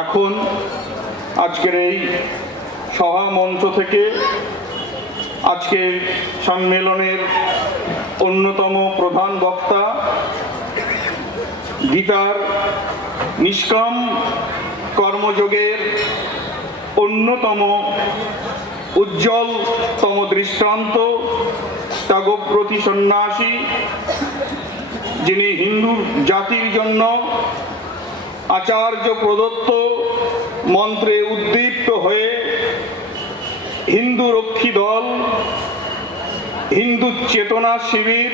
এখন আজকের এই সভা মঞ্চ থেকে আজকের সম্মেলনের অন্যতম প্রধান বক্তা, গীতার নিষ্কাম কর্মযোগের অন্যতম উজ্জ্বলতম দৃষ্টান্ত ত্যাগব্রতী সন্ন্যাসী, যিনি হিন্দু জাতির জন্য আচার্য প্রদত্ত মন্ত্রে উদ্দীপ্ত হয়ে হিন্দু রক্ষী দল, হিন্দু চেতনা শিবির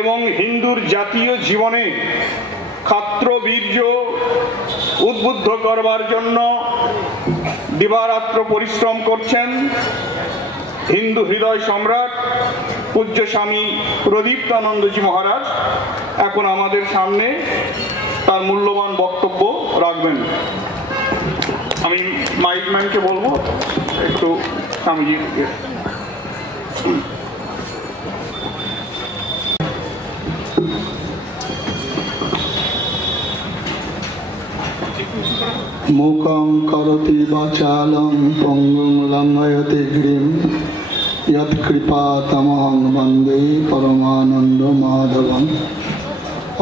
এবং হিন্দুর জাতীয় জীবনে ক্ষাত্রবীর্য উদ্বুদ্ধ করবার জন্য দিবারাত্র পরিশ্রম করছেন হিন্দু হৃদয় সম্রাট পূজ্য স্বামী প্রদীপ্তানন্দজি মহারাজ এখন আমাদের সামনে তার মূল্যবান বক্তব্য রাখবেন। আমি মাইকম্যানকে বলবো একটু স্বামীজির মুখং করোতি বাচালং পঙ্গুং লঙ্ঘয়তে গিরিম যৎকৃপাতমহং বন্দে পরমানন্দ মাধবং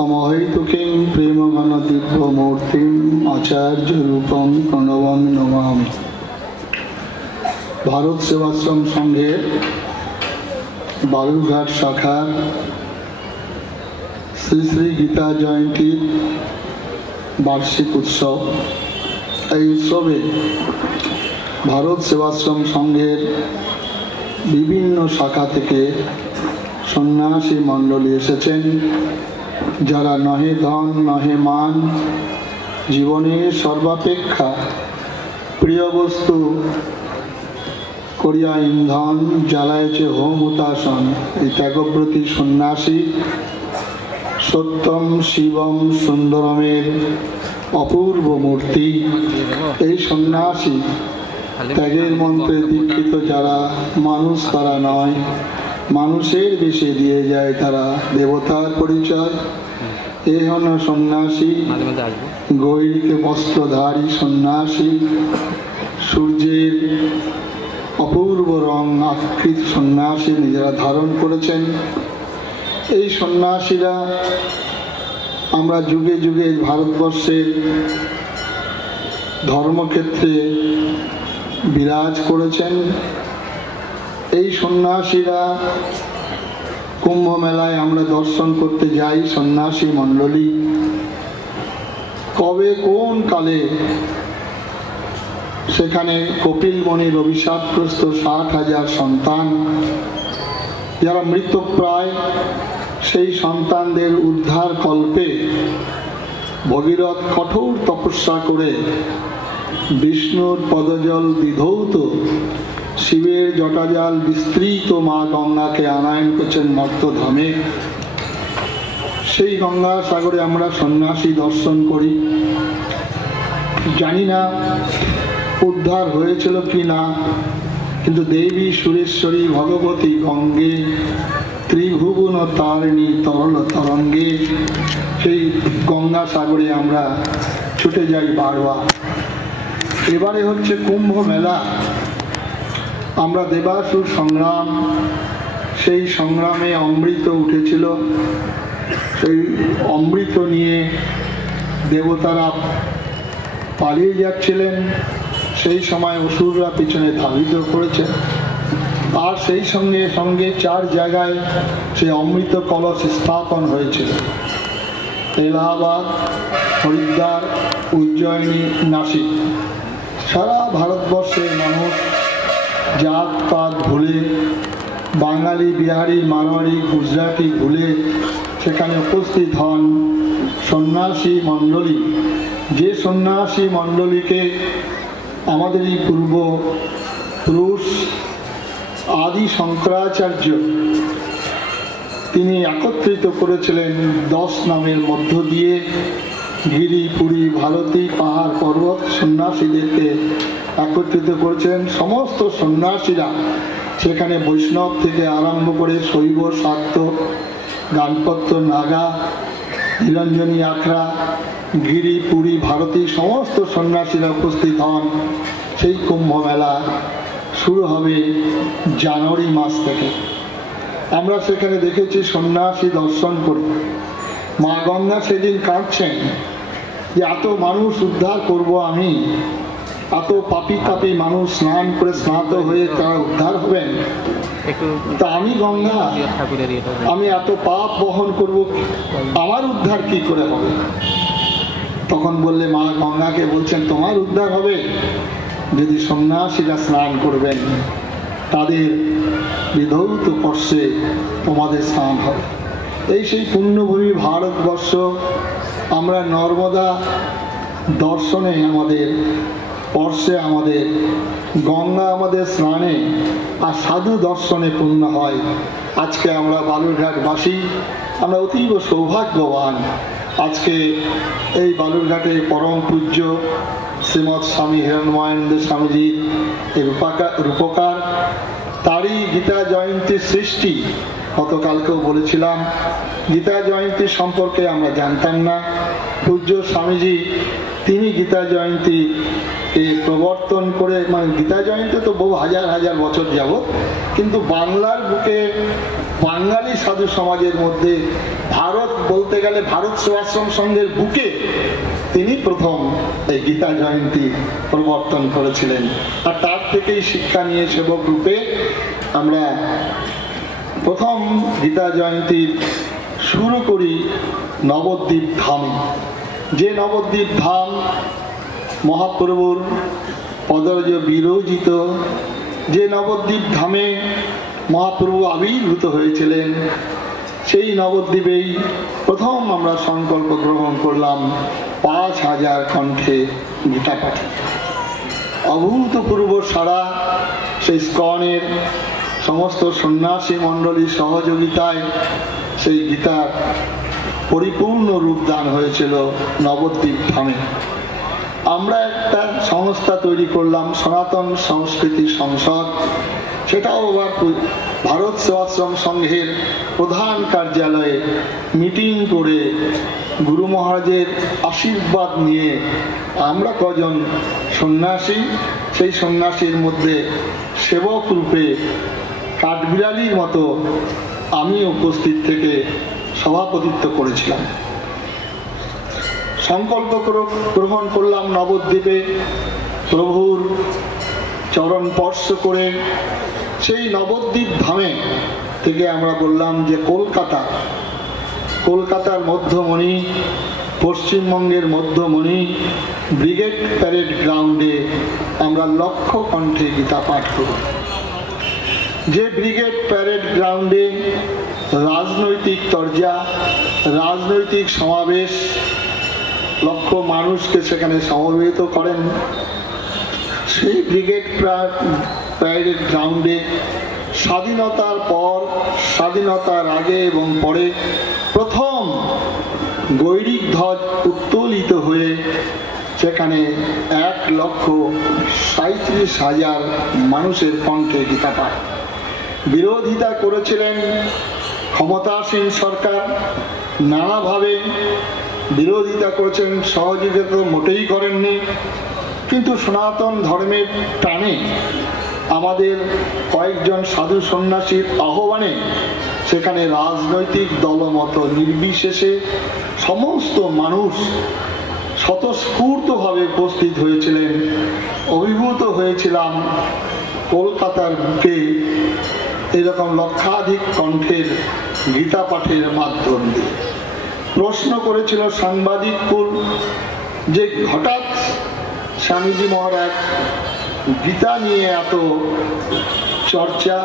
অমহৈতুকীং প্রেমঘন দিব্যমূর্তিম আচার্য রূপং প্রণবং নমামি। ভারত সেবাশ্রম সংঘের বালুরঘাট শাখার শ্রী শ্রী গীতা জয়ন্তীর বার্ষিক উৎসব। এই উৎসবে ভারত সেবাশ্রম সংঘের বিভিন্ন শাখা থেকে সন্ন্যাসী মণ্ডলী এসেছেন, যারা নহে ধন নহে মান, জীবনের সর্বাপেক্ষা প্রিয় বস্তু করিয়া ইন্ধন জ্বালায়ছে হোম হুতাসন। এই ত্যাগব্রতী সন্ন্যাসী সত্যম শিবম সুন্দরমের অপূর্ব মূর্তি। এই সন্ন্যাসী ত্যাগের মন্ত্রে দীক্ষিত যারা মানুষ তারা নয়, মানুষের বেশে দিয়ে যায় তারা দেবতার পরিচয়। এ হল সন্ন্যাসী, গৈরিক বস্ত্রধারী সন্ন্যাসী, সূর্যের অপূর্ব রং আকৃত সন্ন্যাসী নিজেরা ধারণ করেছেন। এই সন্ন্যাসীরা আমরা যুগে যুগে ভারতবর্ষের ধর্মক্ষেত্রে বিরাজ করেছেন। এই সন্ন্যাসীরা কুম্ভ মেলায় আমরা দর্শন করতে যাই, সন্ন্যাসী মণ্ডলী কবে কোন কালে সেখানে কপিল মুনির অভিশাপগ্রস্ত 60,000 সন্তান যারা মৃতপ্রায়, সেই সন্তানদের উদ্ধার কল্পে ভগীরথ কঠোর তপস্যা করে বিষ্ণুর পদজল বিধৌত শিবের জটাজাল বিস্তৃত মা গঙ্গাকে আনয়ন করছেন মর্তধামে। সেই গঙ্গা সাগরে আমরা সন্ন্যাসী দর্শন করি। জানি না উদ্ধার হয়েছিল কি না, কিন্তু দেবী সুরেশ্বরী ভগবতী গঙ্গে ত্রিভুবন তারিণী তরল তরঙ্গে, সেই গঙ্গা সাগরে আমরা ছুটে যাই বারবার। এবারে হচ্ছে কুম্ভ মেলা। আমরা দেবাসুর সংগ্রাম, সেই সংগ্রামে অমৃত উঠেছিল। সেই অমৃত নিয়ে দেবতারা পালিয়ে যাচ্ছিলেন, সেই সময় অসুররা পিছনে ধাবিত করেছে। আর সেই সঙ্গে সঙ্গে 4 জায়গায় সেই অমৃত কলস স্থাপন হয়েছিল: এলাহাবাদ, হরিদ্বার, উজ্জয়িনী, নাসিক। সারা ভারতবর্ষের মানুষ জাত পাত ভুলে, বাঙালি, বিহারি, মারোয়াড়ি, গুজরাটি ভুলে সেখানে উপস্থিত হন সন্ন্যাসী মণ্ডলী। যে সন্ন্যাসী মণ্ডলীকে আমাদের এই পূর্বপুরুষ আদি শঙ্করাচার্য তিনি একত্রিত করেছিলেন 10 নামের মধ্য দিয়ে। গিরি, পুরী, ভারতী, পাহাড়, পর্বত সন্ন্যাসীদেরকে একত্রিত করেছেন। সমস্ত সন্ন্যাসীরা সেখানে বৈষ্ণব থেকে আরম্ভ করে শৈব, শাক্ত, গানপত্য, নাগা, নিরঞ্জনী আখড়া গিরি পুরী ভারতী সমস্ত সন্ন্যাসীরা উপস্থিত হন। সেই কুম্ভ মেলা শুরু হবে জানুয়ারি মাস থেকে। আমরা সেখানে দেখেছি সন্ন্যাসী দর্শন করে মা গঙ্গা সেদিন কাঁদছেন যে এত মানুষ উদ্ধার করব আমি, এত পাপি তাপি মানুষ স্নান করে স্নাত হয়ে তারা উদ্ধার হবেন, তা আমি গঙ্গা আমি এত পাপ বহন করব, আমার উদ্ধার কি করে হবে? তখন বললে মা গঙ্গাকে বলছেন তোমার উদ্ধার হবে যদি সন্ন্যাসীরা স্নান করবেন, তাদের বিধৌত স্পর্শে তোমাদের স্নান হবে। এই সেই পুণ্যভূমি ভারতবর্ষ। আমরা নর্মদা দর্শনে আমাদের স্পর্শে, আমাদের গঙ্গা আমাদের স্নানে আর সাধু দর্শনে পূর্ণ হয়। আজকে আমরা বালুরঘাটবাসী, আমরা অতীব সৌভাগ্যবান। আজকে এই বালুরঘাটে পরম পূজ্য শ্রীমৎ স্বামী হিরণ্ময়ানন্দ স্বামীজির রূপকার, তারই গীতা জয়ন্তী সৃষ্টি। গতকালকেও বলেছিলাম গীতা জয়ন্তী সম্পর্কে আমরা জানতাম না। পূজ্য স্বামীজি তিনি গীতা জয়ন্তী প্রবর্তন করে, মানে গীতা জয়ন্তী তো বহু হাজার হাজার বছর যাবত, কিন্তু বাংলার বুকে বাঙালি সাধু সমাজের মধ্যে ভারত বলতে গেলে ভারত সেবাশ্রম সংঘের বুকে তিনি প্রথম এই গীতা জয়ন্তী প্রবর্তন করেছিলেন। আর তার থেকেই শিক্ষা নিয়ে সেবক রূপে আমরা প্রথম গীতা জয়ন্তী শুরু করি নবদ্বীপ ধামে। যে নবদ্বীপ ধাম মহাপ্রভুর পদরজ বিরোচিত, যে নবদ্বীপ ধামে মহাপ্রভু আবির্ভূত হয়েছিলেন, সেই নবদ্বীপেই প্রথম আমরা সংকল্প গ্রহণ করলাম 5000 কণ্ঠে গীতা পাঠে। অভূতপূর্ব সারা সেই স্কনের সমস্ত সন্ন্যাসী মণ্ডলীর সহযোগিতায় সেই গীতার পরিপূর্ণ রূপদান হয়েছিল নবদ্বীপ ধামে। আমরা একটা সংস্থা তৈরি করলাম সনাতন সংস্কৃতি সংসদ। সেটাও আবার ভারত সেবাশ্রম সংঘের প্রধান কার্যালয়ে মিটিং করে গুরু মহারাজের আশীর্বাদ নিয়ে আমরা কজন সন্ন্যাসী, সেই সন্ন্যাসীর মধ্যে সেবক রূপে কাঠবিড়ালির মতো আমি উপস্থিত থেকে সভাপতিত্ব করেছিলাম। সংকল্প গ্রহণ করলাম নবদ্বীপে প্রভুর চরণ স্পর্শ করে। সেই নবদ্বীপ ধামে থেকে আমরা বললাম যে কলকাতার মধ্যমণি, পশ্চিমবঙ্গের মধ্যমণি ব্রিগেড প্যারেড গ্রাউন্ডে আমরা 1,00,000 কণ্ঠে গীতা পাঠ করব। যে ব্রিগেড প্যারেড গ্রাউন্ডে রাজনৈতিক তরজা, রাজনৈতিক সমাবেশ, লক্ষ মানুষকে সেখানে সমবেত করেন, সেই ব্রিগেড প্যারেড গ্রাউন্ডে স্বাধীনতার পর, স্বাধীনতার আগে এবং পরে প্রথম গৈরিক ধ্বজ উত্তোলিত হয়ে সেখানে 1,37,000 মানুষের কণ্ঠে গীতা পাঠ। বিরোধিতা করেছিলেন ক্ষমতাসীন সরকার, নানাভাবে বিরোধিতা করেছেন, সহযোগিতা মোটেই করেননি। কিন্তু সনাতন ধর্মের টানে আমাদের কয়েকজন সাধু সন্ন্যাসীর আহ্বানে সেখানে রাজনৈতিক দলমত নির্বিশেষে সমস্ত মানুষ স্বতঃস্ফূর্তভাবে উপস্থিত হয়েছিলেন। অভিভূত হয়েছিলাম কলকাতার বুকে এরকম লক্ষাধিক কণ্ঠের গীতা পাঠের মাধ্যম দিয়ে। প্রশ্ন করেছিল সাংবাদিক কুল যে হঠাৎ স্বামীজি মহারাজ গীতা নিয়ে এত চর্চা,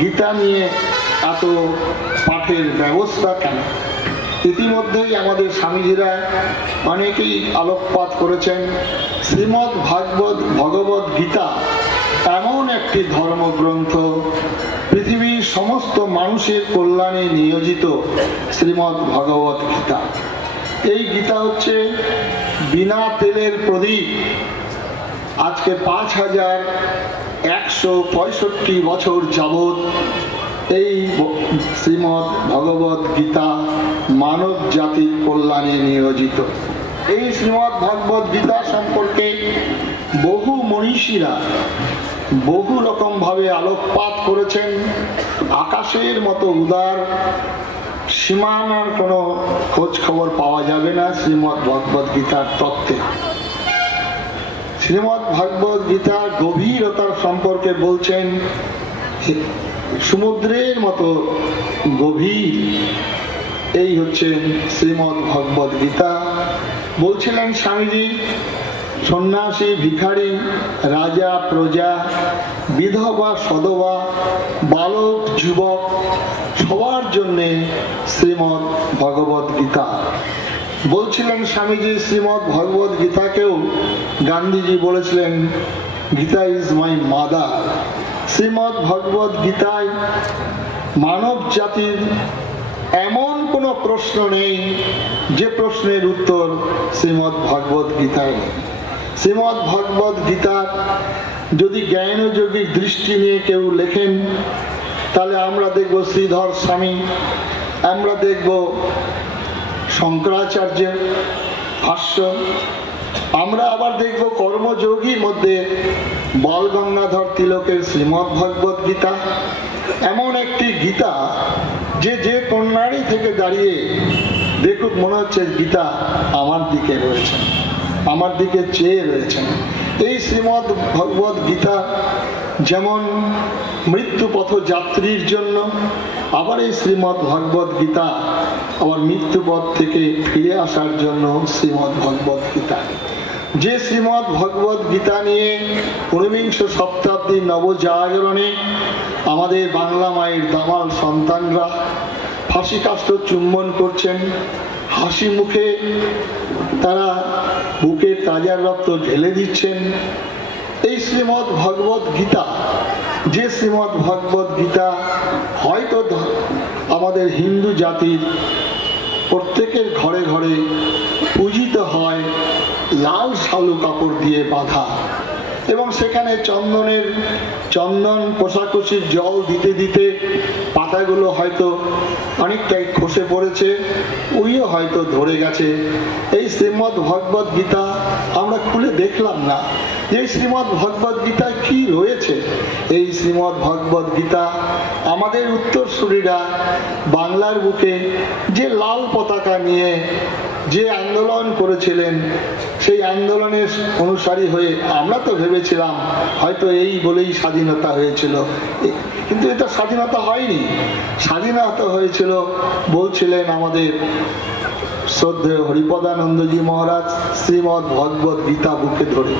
গীতা নিয়ে এত পাঠের ব্যবস্থা কেন? ইতিমধ্যেই আমাদের স্বামীজিরা অনেকেই আলোকপাত করেছেন। শ্রীমদ্ ভগবদ গীতা এমন একটি ধর্মগ্রন্থ, পৃথিবীর সমস্ত মানুষের কল্যাণে নিয়োজিত শ্রীমদ্ ভগবদ গীতা। এই গীতা হচ্ছে বিনা তেলের প্রদীপ। আজকে 5165 বছর যাবৎ এই শ্রীমদ্ ভগবদ গীতা মানব জাতির কল্যাণে নিয়োজিত। এই শ্রীমদ্ ভগবদ গীতা সম্পর্কে বহু মনীষীরা বহু রকম ভাবে আলোকপাত করেছেন। আকাশের মতো উদার, সীমানার কোনো খোঁজ খবর পাওয়া যাবে না শ্রীমদ্ ভগবদ গীতার তত্ত্বে। শ্রীমদ্ ভগবদ গীতার গভীরতার সম্পর্কে বলছেন সমুদ্রের মতো গভীর। এই হচ্ছে শ্রীমদ্ ভগবদ গীতা। বলছিলেন স্বামীজি, সন্ন্যাসী, ভিখারি, রাজা, প্রজা, বিধবা, সধবা, বালক, যুবক সবার জন্যে শ্রীমদ্ ভগবদ গীতা। বলছিলেন স্বামীজি, শ্রীমদ্ ভগবদ গীতাকেও গান্ধীজি বলেছিলেন Gita is my mother. Shrimad Bhagavad গীতায় মানব জাতির এমন কোনো প্রশ্ন নেই যে প্রশ্নের উত্তর শ্রীমদ্ ভগবদ গীতায় নেই। শ্রীমদ্ ভগবদ গীতার যদি জ্ঞানযোগীর দৃষ্টি নিয়ে কেউ লেখেন, তাহলে আমরা দেখব শ্রীধর স্বামী, আমরা দেখব শঙ্করাচার্যের ভাষ্য, আমরা আবার দেখব কর্মযোগীর মধ্যে বাল গঙ্গাধর তিলকের শ্রীমদ্ ভগবদ গীতা। এমন একটি গীতা যে কন্যারই থেকে দাঁড়িয়ে দেখুক মনে হচ্ছে গীতা আমার দিকে রয়েছে, আমার দিকে চেয়ে রয়েছেন। এই শ্রীমদ্ ভগবদ গীতা যেমন মৃত্যু পথ যাত্রীর জন্য, আবার এই শ্রীমদ্ ভগবদ গীতা আবার মৃত্যু পথ থেকে ফিরে আসার জন্য শ্রীমদ্ ভগবদ গীতা। যে শ্রীমদ্ ভগবদ গীতা নিয়ে ঊনবিংশ শতাব্দীর নবজাগরণে আমাদের বাংলা মায়ের দামাল সন্তানরা ফাঁসি কাষ্ঠ চুম্বন করছেন, হাসি মুখে তারা বুকের তাজা রক্ত ঢেলে দিচ্ছেন, এই শ্রীমদ্ ভগবদ গীতা, যে শ্রীমদ্ ভগবদ গীতা হয়তো আমাদের হিন্দু জাতির প্রত্যেকের ঘরে ঘরে পূজিত হয় লাল শালু কাপড় দিয়ে বাঁধা, এবং সেখানে চন্দন কোষাকুষির জল দিতে দিতে পাতাগুলো হয়তো অনেকটাই খসে পড়েছে, উইও হয়তো ধরে গেছে। এই শ্রীমদ্ ভগবদ গীতা আমরা খুলে দেখলাম না যে শ্রীমদ্ ভগবদ গীতায় কি রয়েছে। এই শ্রীমদ্ ভগবদ গীতা আমাদের উত্তরসূরিরা বাংলার বুকে যে লাল পতাকা নিয়ে যে আন্দোলন করেছিলেন, সেই আন্দোলনের অনুসারী হয়ে আমরা তো ভেবেছিলাম হয়তো এই বলেই স্বাধীনতা হয়েছিল, কিন্তু এটা স্বাধীনতা হয়নি। স্বাধীনতা হয়েছিল বলছিলেন আমাদের শ্রদ্ধেয় হরিপদানন্দজি মহারাজ শ্রীমদ্ ভগবদ গীতা বুকে ধরে।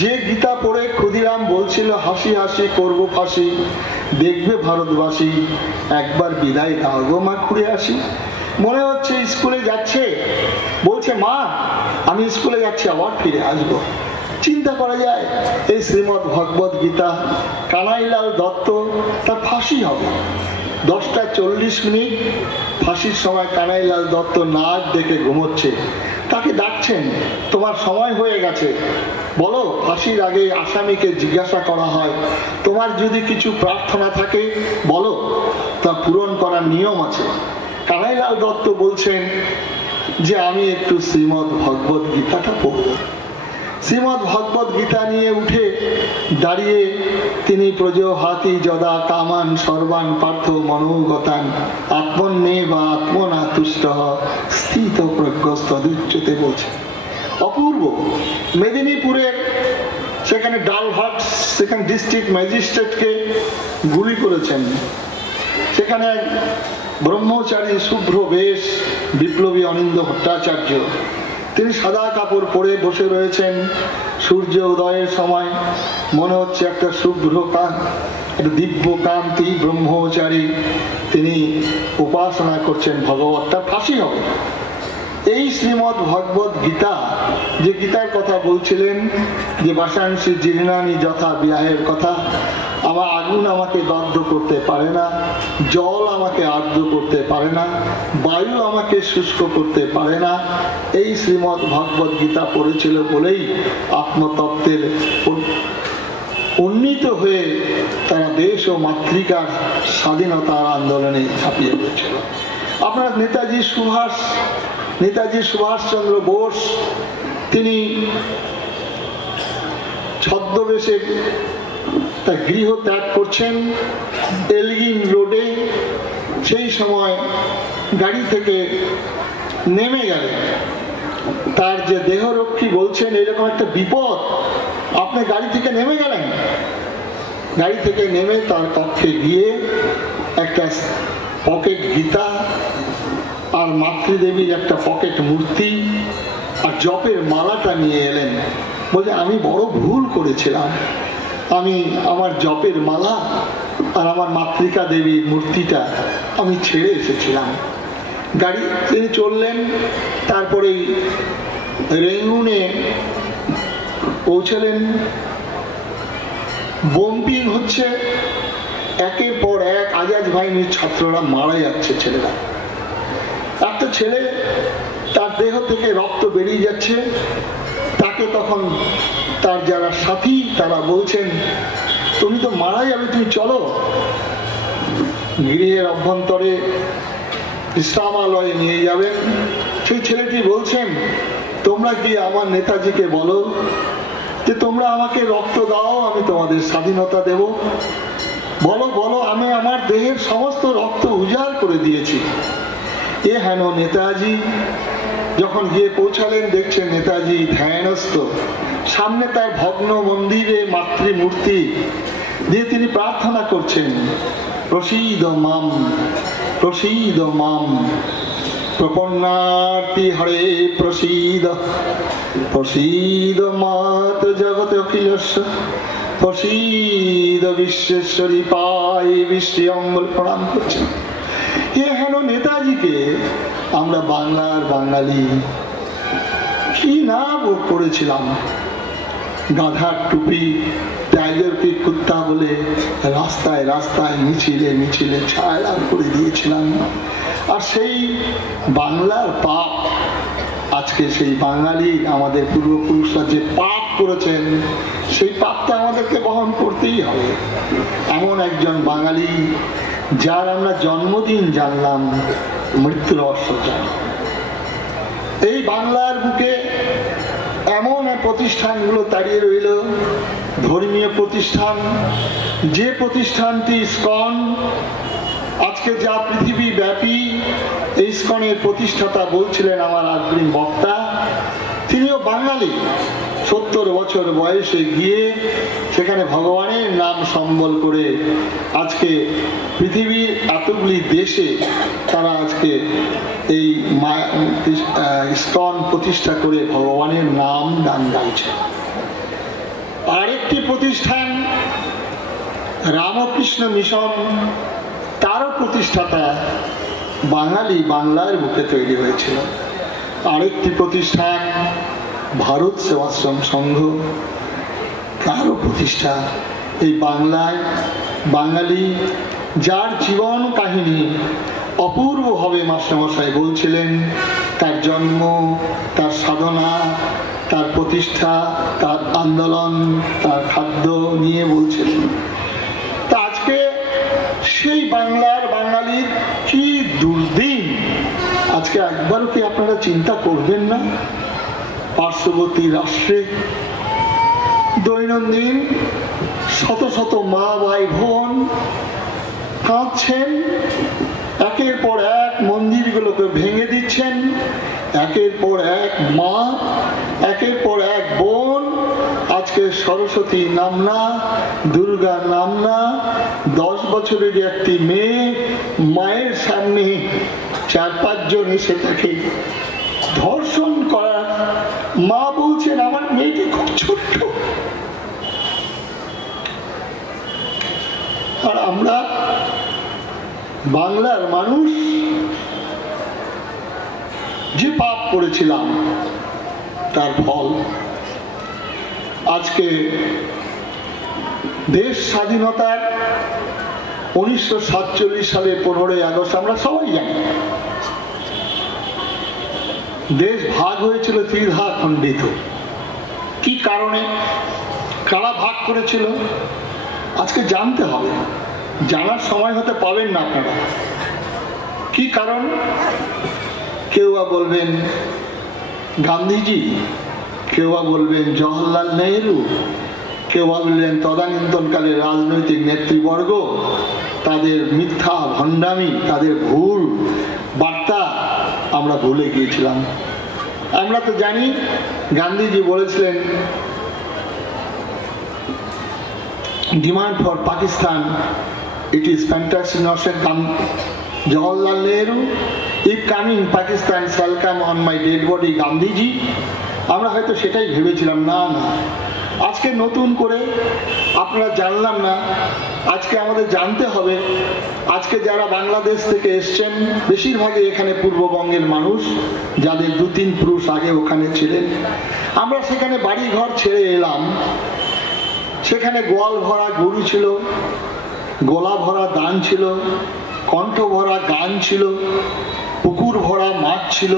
যে গীতা পড়ে ক্ষুদিরাম বলছিল হাসি হাসি করব ফাঁসি, দেখবে ভারতবাসী একবার বিদায় দাও গো মা, ঘুরে আসি। মনে হচ্ছে স্কুলে যাচ্ছে, বলছে মা আমি স্কুলে যাচ্ছি, আবার ফিরে আসবো। চিন্তা করা যায় এই শ্রীমদ্ ভগবদ গীতা। কানাইলাল দত্ত তার ফাঁসি হবে 10:40 ফাঁসির সময় কানাইলাল দত্ত নাক ডেকে ঘুমোচ্ছে, তাকে ডাকছেন তোমার সময় হয়ে গেছে, বলো। ফাঁসির আগে আসামিকে জিজ্ঞাসা করা হয় তোমার যদি কিছু প্রার্থনা থাকে বলো, তা পূরণ করার নিয়ম আছে। কানাইলাল দত্ত বলছেন যে আমি একটু শ্রীমদ্ ভগবদ গীতাটা পড়ব। শ্রীমদ্ ভগবদ গীতা নিয়ে উঠে দাঁড়িয়ে তিনি প্রজহাতি যদা কামান সর্বান পার্থ মনোগতান আত্মন্নে বা আত্মনা তুষ্ট স্থিত প্রজ্ঞস্তদুচ্যতে বলছেন। অপূর্ব। মেদিনীপুরের সেখানে ডালহাট সেখানে ডিস্ট্রিক্ট ম্যাজিস্ট্রেটকে গুলি করেছেন। সেখানে ব্রহ্মচারী শুভ্র বেশ বিপ্লবী অনিন্দ ভট্টাচার্য, তিনি সাদা কাপড় পরে বসে রয়েছেন। সূর্য উদয়ের সময় মনে হচ্ছে একটা শুভ্র কান, একটা দিব্য কান্তি ব্রহ্মচারী, তিনি উপাসনা করছেন ভগবত। তার ফাঁসি হবে। এই শ্রীমদ্ ভগবদ গীতা, যে গীতার কথা বলছিলেন যে বাসাংশী জীর্ণানি যথা বিয়াহের কথা, আমার আগুন আমাকে দগ্ধ করতে পারে না, জল আমাকে আর্দ্র করতে পারে না, বায়ু আমাকে শুষ্ক করতে পারে না। এই শ্রীমদ্ ভগবদ গীতা পড়েছিল বলেই আত্মতত্ত্বের উন্নীত হয়ে তারা দেশ ও মাতৃকার স্বাধীনতার আন্দোলনে ঝাঁপিয়ে পড়েছিল। আপনারা নেতাজি সুভাষ নেতাজি সুভাষচন্দ্র বোস তিনি ছদ্মবেশে তার গৃহ ত্যাগ করছেন এলগিন রোডে। সেই সময় গাড়ি থেকে নেমে গেলেন, তার যে দেহরক্ষী বলছেন এরকম একটা বিপদ, আপনি গাড়ি থেকে নেমে গেলেন। গাড়ি থেকে নেমে তার কক্ষে গিয়ে একটা পকেট গীতা আর মাতৃদেবীর একটা পকেট মূর্তি আর জপের মালাটা নিয়ে এলেন। বলে আমি বড় ভুল করেছিলাম, আমি আমার জপের মালা আর আমার মাতৃকা দেবীর মূর্তিটা আমি ছেড়ে এসেছিলাম। গাড়ি তিনি চললেন, তারপরে রেঙ্গুনে পৌঁছলেন। বোম্পিং হচ্ছে, একের পর এক আজাদ বাহিনীর ছাত্ররা মারা যাচ্ছে। ছেলেরা, একটা ছেলে তার দেহ থেকে রক্ত বেরিয়ে যাচ্ছে, তাকে তখন তার যারা সাথী তারা বলছেন তুমি তো মারা যাবে, তুমি চলো। গৃহের অভ্যন্তরে বিশ্রামালয়ে নিয়ে যাবেন। সেই ছেলেটি বলছেন তোমরা গিয়ে আমার নেতাজিকে বলো যে তোমরা আমাকে রক্ত দাও, আমি তোমাদের স্বাধীনতা দেব। বলো বলো, আমি আমার দেহের সমস্ত রক্ত উজাড় করে দিয়েছি। এ হেন নেতাজি যখন গিয়ে পৌঁছালেন, দেখছেন নেতাজি ধ্যানস্থ, সামনে তার ভগ্ন মন্দিরে মাতৃমূর্তি দিয়ে তিনি প্রার্থনা করছেন, প্রসীদ মাম প্রসীদ মাম প্রপন্নার্তি হরে প্রসীদ প্রসীদ মাত জগৎ অখিলস্য প্রসীদ বিশ্বেশ্বরী পাই বিশ্বে অঙ্গল প্রণাম করছেন। এ হেন নেতাজিকে আমরা বাংলার বাঙালি কি না করেছিলাম। গাধার টুপি, টাইগার কি কুত্তা বলে রাস্তায় রাস্তায় মিছিলে মিছিলে ছায়া করে দিয়েছিলাম। আর সেই বাংলার পাপ, আজকে সেই বাঙালি আমাদের পূর্বপুরুষরা যে পাপ করেছেন সেই পাপটা আমাদেরকে বহন করতেই হবে। এমন একজন বাঙালি যার আমরা জন্মদিন জানলাম, মৃত্যু রহস্য জানলাম। এই বাংলার বুকে এমন প্রতিষ্ঠানগুলো দাঁড়িয়ে রইল, ধর্মীয় প্রতিষ্ঠান, যে প্রতিষ্ঠানটি ইসকন, আজকে যা পৃথিবী ব্যাপী। এই ইসকনের প্রতিষ্ঠাতা বলছিলেন আমার আগ্রহী বক্তা, তিনিও বাঙালি। 70 বছর বয়সে গিয়ে সেখানে ভগবানের নাম সম্বল করে আজকে পৃথিবীর এতগুলি দেশে তারা আজকে এই ইসকন প্রতিষ্ঠা করে ভগবানের নাম গান গাইছে। আরেকটি প্রতিষ্ঠান রামকৃষ্ণ মিশন, তারও প্রতিষ্ঠাতা বাঙালি, বাংলার বুকে তৈরি হয়েছিল। আরেকটি প্রতিষ্ঠান ভারত সেবাশ্রম সংঘ, তারও প্রতিষ্ঠা এই বাংলায়। বাঙালি যার জীবন কাহিনী অপূর্বভাবে মাস্টারমশাই বলছিলেন, তার জন্ম, তার সাধনা, তার প্রতিষ্ঠা, তার আন্দোলন, তার খাদ্য নিয়ে বলছিলেন। তা আজকে সেই বাংলার বাঙালির কি দুর্দিন, আজকে একবারও কি আপনারা চিন্তা করবেন না? পার্শ্ববর্তী রাষ্ট্রে দৈনন্দিন শত শত মা ভাই বোন কাঁদছেন, একের পর এক মন্দিরগুলোকে ভেঙে দিচ্ছেন, একের পর এক মা, একের পর এক বোন আজকে সরস্বতী নাম না, দুর্গা নাম না। 10 বছরের একটি মেয়ে মায়ের সামনে 4-5 জন এসে তাকে ধর্ষণ করা। মা বলছেন আমার মেয়েটি খুব ছোট্ট। আর আমরা বাংলার মানুষ যে পাপ করেছিলাম তার ফল আজকে দেশ স্বাধীনতার 1947 সালের 15ই আগস্ট আমরা সবাই জানি। দেশ ভাগ হয়েছিল ত্রিধা খণ্ডিত। কি কারণে, কারা ভাগ করেছিল আজকে জানতে হবে। জানার সময় হতে পাবেন না আপনারা। কি কারণ? কেউ বা বলবেন গান্ধীজি, কেউ বা বলবেন জওহরলাল নেহরু, কেউ বা বলবেন তদানীন্তনকালের রাজনৈতিক নেতৃবর্গ, তাদের মিথ্যা ভণ্ডামি, তাদের ভুল বার্তা আমরা ভুলে গিয়েছিলাম। আমরা তো জানি গান্ধীজি বলেছিলেন demand for Pakistan it is fantasy not Jawaharlal Nehru, if coming Pakistan shall come on my dead body Gandhiji. আমরা হয়তো সেটাই ভেবেছিলাম। না না, আজকে নতুন করে আপনারা জানলাম না, আজকে আমাদের জানতে হবে। আজকে যারা বাংলাদেশ থেকে এসছেন বেশিরভাগই এখানে পূর্ববঙ্গের মানুষ, যাদের 2-3 পুরুষ আগে ওখানে ছিলেন। আমরা সেখানে বাড়ি ঘর ছেড়ে এলাম, সেখানে গোয়াল ভরা গরু ছিল, গোলা ভরা দান ছিল, কণ্ঠ ভরা গান ছিল, পুকুর ভরা মাছ ছিল।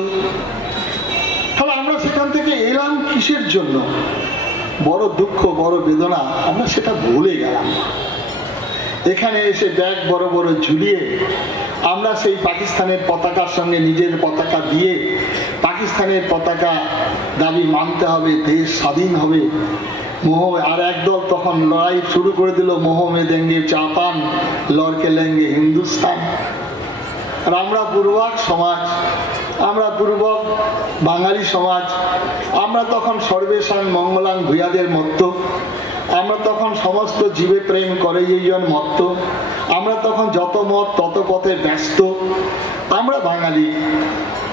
তাহলে আমরা সেখান থেকে এলাম কিসের জন্য? বড় দুঃখ, বড় বেদনা, আমরা সেটা ভুলে গেলাম। এখানে এসে ব্যাগ বড় বড় ঝুলিয়ে আমরা সেই পাকিস্তানের পতাকার সঙ্গে নিজের পতাকা দিয়ে পাকিস্তানের পতাকা দাবি মানতে হবে, দেশ স্বাধীন হবে। আর একদল তখন লড়াই শুরু করে দিল, মোহাম্মদ দেঙ্গে চাপান লড়কে লেঙ্গে হিন্দুস্তান। আর আমরা পূর্বক সমাজ, আমরা পূর্বক বাঙালি সমাজ, আমরা তখন সর্বেশাং মঙ্গলাং ভূয়াদের মত্ত, আমরা তখন সমস্ত জীবে প্রেম করে এইজন মত্ত, আমরা তখন যত মত তত পথে ব্যস্ত। আমরা বাঙালি,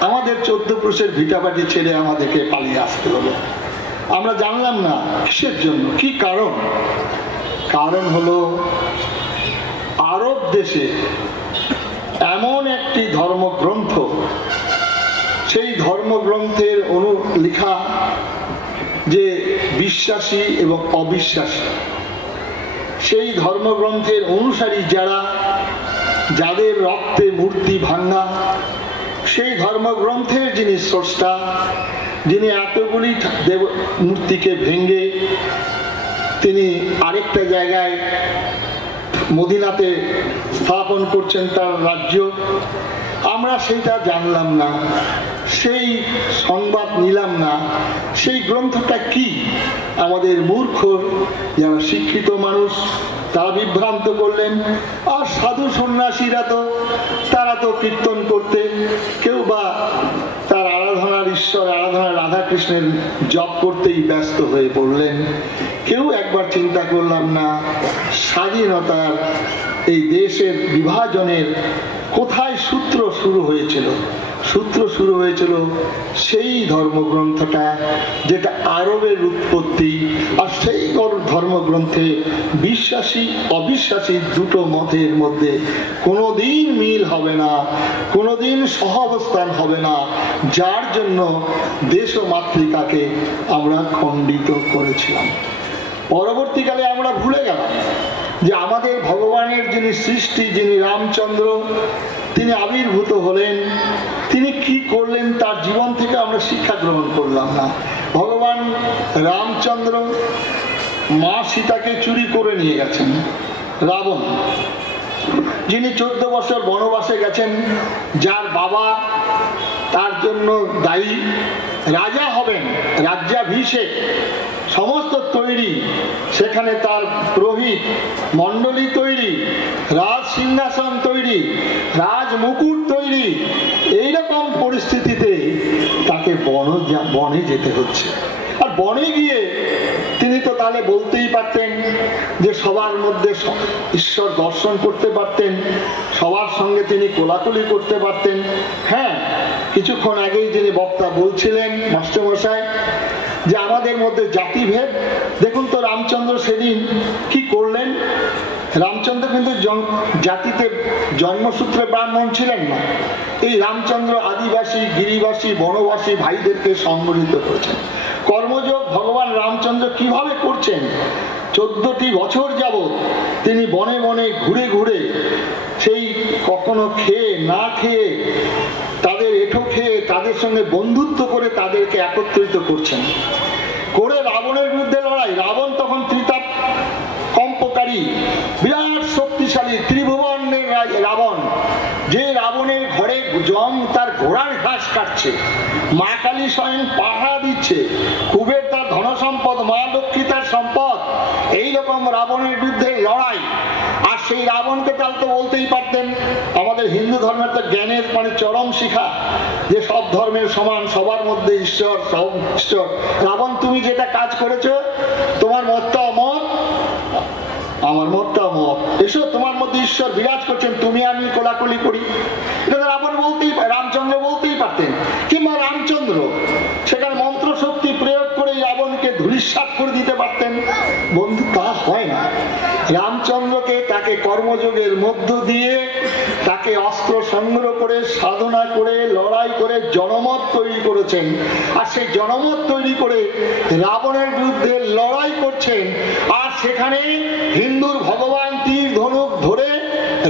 আমাদের 14 পুরুষের ভিটাবাটি ছেড়ে আমাদেরকে পালিয়ে আসতে হলো। আমরা জানলাম না কিসের জন্য, কি কারণ। কারণ হলো আরব দেশে এমন একটি ধর্মগ্রন্থ, সেই ধর্মগ্রন্থের লেখা যে বিশ্বাসী এবং অবিশ্বাসী, সেই ধর্মগ্রন্থের অনুসারী যারা, যাদের রক্তে মূর্তি ভাঙা, সেই ধর্মগ্রন্থের যিনি স্রষ্টা, যিনি এতগুলি দেব মূর্তিকে ভেঙে তিনি আরেকটা জায়গায় মদিনাতে স্থাপন করছেন তার রাজ্য, আমরা সেইটা জানলাম না, সেই সংবাদ নিলাম না। সেই গ্রন্থটা কি? আমাদের মূর্খ যারা শিক্ষিত মানুষ তারা বিভ্রান্ত করলেন। আর সাধু সন্ন্যাসীরা তো তারা তো কীর্তন করতে, কেউ বা তার আরাধনার ঈশ্বর আরাধনার রাধা কৃষ্ণের জপ করতেই ব্যস্ত হয়ে পড়লেন। কেউ একবার চিন্তা করলাম না স্বাধীনতার এই দেশের বিভাজনের কোথায় সূত্র শুরু হয়েছিল। সূত্র শুরু হয়েছিল সেই ধর্মগ্রন্থটা যেটা আরবের উৎপত্তি। আর সেই ধর্মগ্রন্থে বিশ্বাসী অবিশ্বাসী দুটো মতের মধ্যে কোনোদিন মিল হবে না, কোনোদিন সহাবস্থান হবে না, যার জন্য দেশ ও মাতৃকাকে আমরা খণ্ডিত করেছিলাম। পরবর্তীকালে আমরা ভুলে গেলাম যে আমাদের ভগবানের যিনি সৃষ্টি, যিনি রামচন্দ্র, তিনি আবির্ভূত হলেন, তিনি কি করলেন তার জীবন থেকে আমরা শিক্ষা গ্রহণ করলাম না। ভগবান রামচন্দ্র মা সীতাকে চুরি করে নিয়ে গেছেন রাবণ, যিনি 14 বছর বনবাসে গেছেন, যার বাবা তার জন্য দায়ী। রাজা হবেন, রাজ্যাভিষেক সমস্ত তৈরি, সেখানে তার প্রহিত মণ্ডলী তৈরি, রাজ সিংহাসন তৈরি, রাজ মুকুট তৈরি। এইরকম পরিস্থিতিতে তাকে বনে যেতে হচ্ছে। আর বনে গিয়ে তিনি তো তাহলে বলতেই পারতেন যে সবার মধ্যে ঈশ্বর দর্শন করতে পারতেন, সবার সঙ্গে তিনি কোলাকুলি করতে পারতেন। হ্যাঁ, কিছুক্ষণ আগেই যিনি বক্তা বলছিলেন মাস্টারমশাই যে আমাদের মধ্যে জাতিভেদ, দেখুন তো রামচন্দ্র সেদিন কি করলেন। রামচন্দ্র কিন্তু জাতিতে জন্মসূত্রে ব্রাহ্মণ ছিলেন না। এই রামচন্দ্র আদিবাসী, গিরিবাসী, বনবাসী ভাইদেরকে সংগঠিত করেছেন। কর্মযোগ ভগবান রামচন্দ্র কিভাবে করছেন? 14টি বছর যাবৎ তিনি বনে বনে ঘুরে ঘুরে সেই কখনো খেয়ে না খেয়ে, তাদের এঁঠো খেয়ে, তাদের সঙ্গে বন্ধুত্ব করে তাদেরকে একত্রিত করছেন, করে রাবণের বিরুদ্ধে লড়াই। রাবণ তখন ত্রিতাপ কম্পকারী, বিরাট শক্তিশালী ত্রিভুবনের রাবণ, যে রাবণের ঘরে যম তার ঘোড়ার ঘাস কাটছে, মা কালী স্বয়ং পাহারা দিচ্ছে, কুবের তার ধন সম্পদ, মা লক্ষ্মী তার সম্পদ, এইরকম রাবণের বিরুদ্ধে লড়াই। আর সেই রাবণকে তাহলে তো বলতেই পারতেন, আমাদের হিন্দু ধর্মের তো জ্ঞানের মানে চরম শিখা, যে সব ধর্মের সমান, সবার মধ্যে ঈশ্বর, সব ঈশ্বর। রাবণ, তুমি যেটা কাজ করেছো, তোমার মতটা অমত, আমার মতটা অমত, এসো তোমার মধ্যে ঈশ্বর বিরাজ করছেন, তুমি আমি কোলাকুলি করি। এটা রাবণ বলতেই, রামচন্দ্র বলতেই পারতেন, কিংবা রামচন্দ্র সেখানে মন্ত্র শক্তি প্রয়োগ করে রাবণকে ধূলিসাৎ করে দিতে পারতেন। বন্ধু, তা হয় না। রামচন্দ্রকে তাকে কর্মযোগের মধ্য দিয়ে, তাকে অস্ত্র সংগ্রহ করে, সাধনা করে, লড়াই করে জনমত তৈরি করেছেন। আর সেই জনমত তৈরি করে রাবণের বিরুদ্ধে লড়াই করছেন। আর সেখানে হিন্দুর ভগবান তীর ধনুক ধরে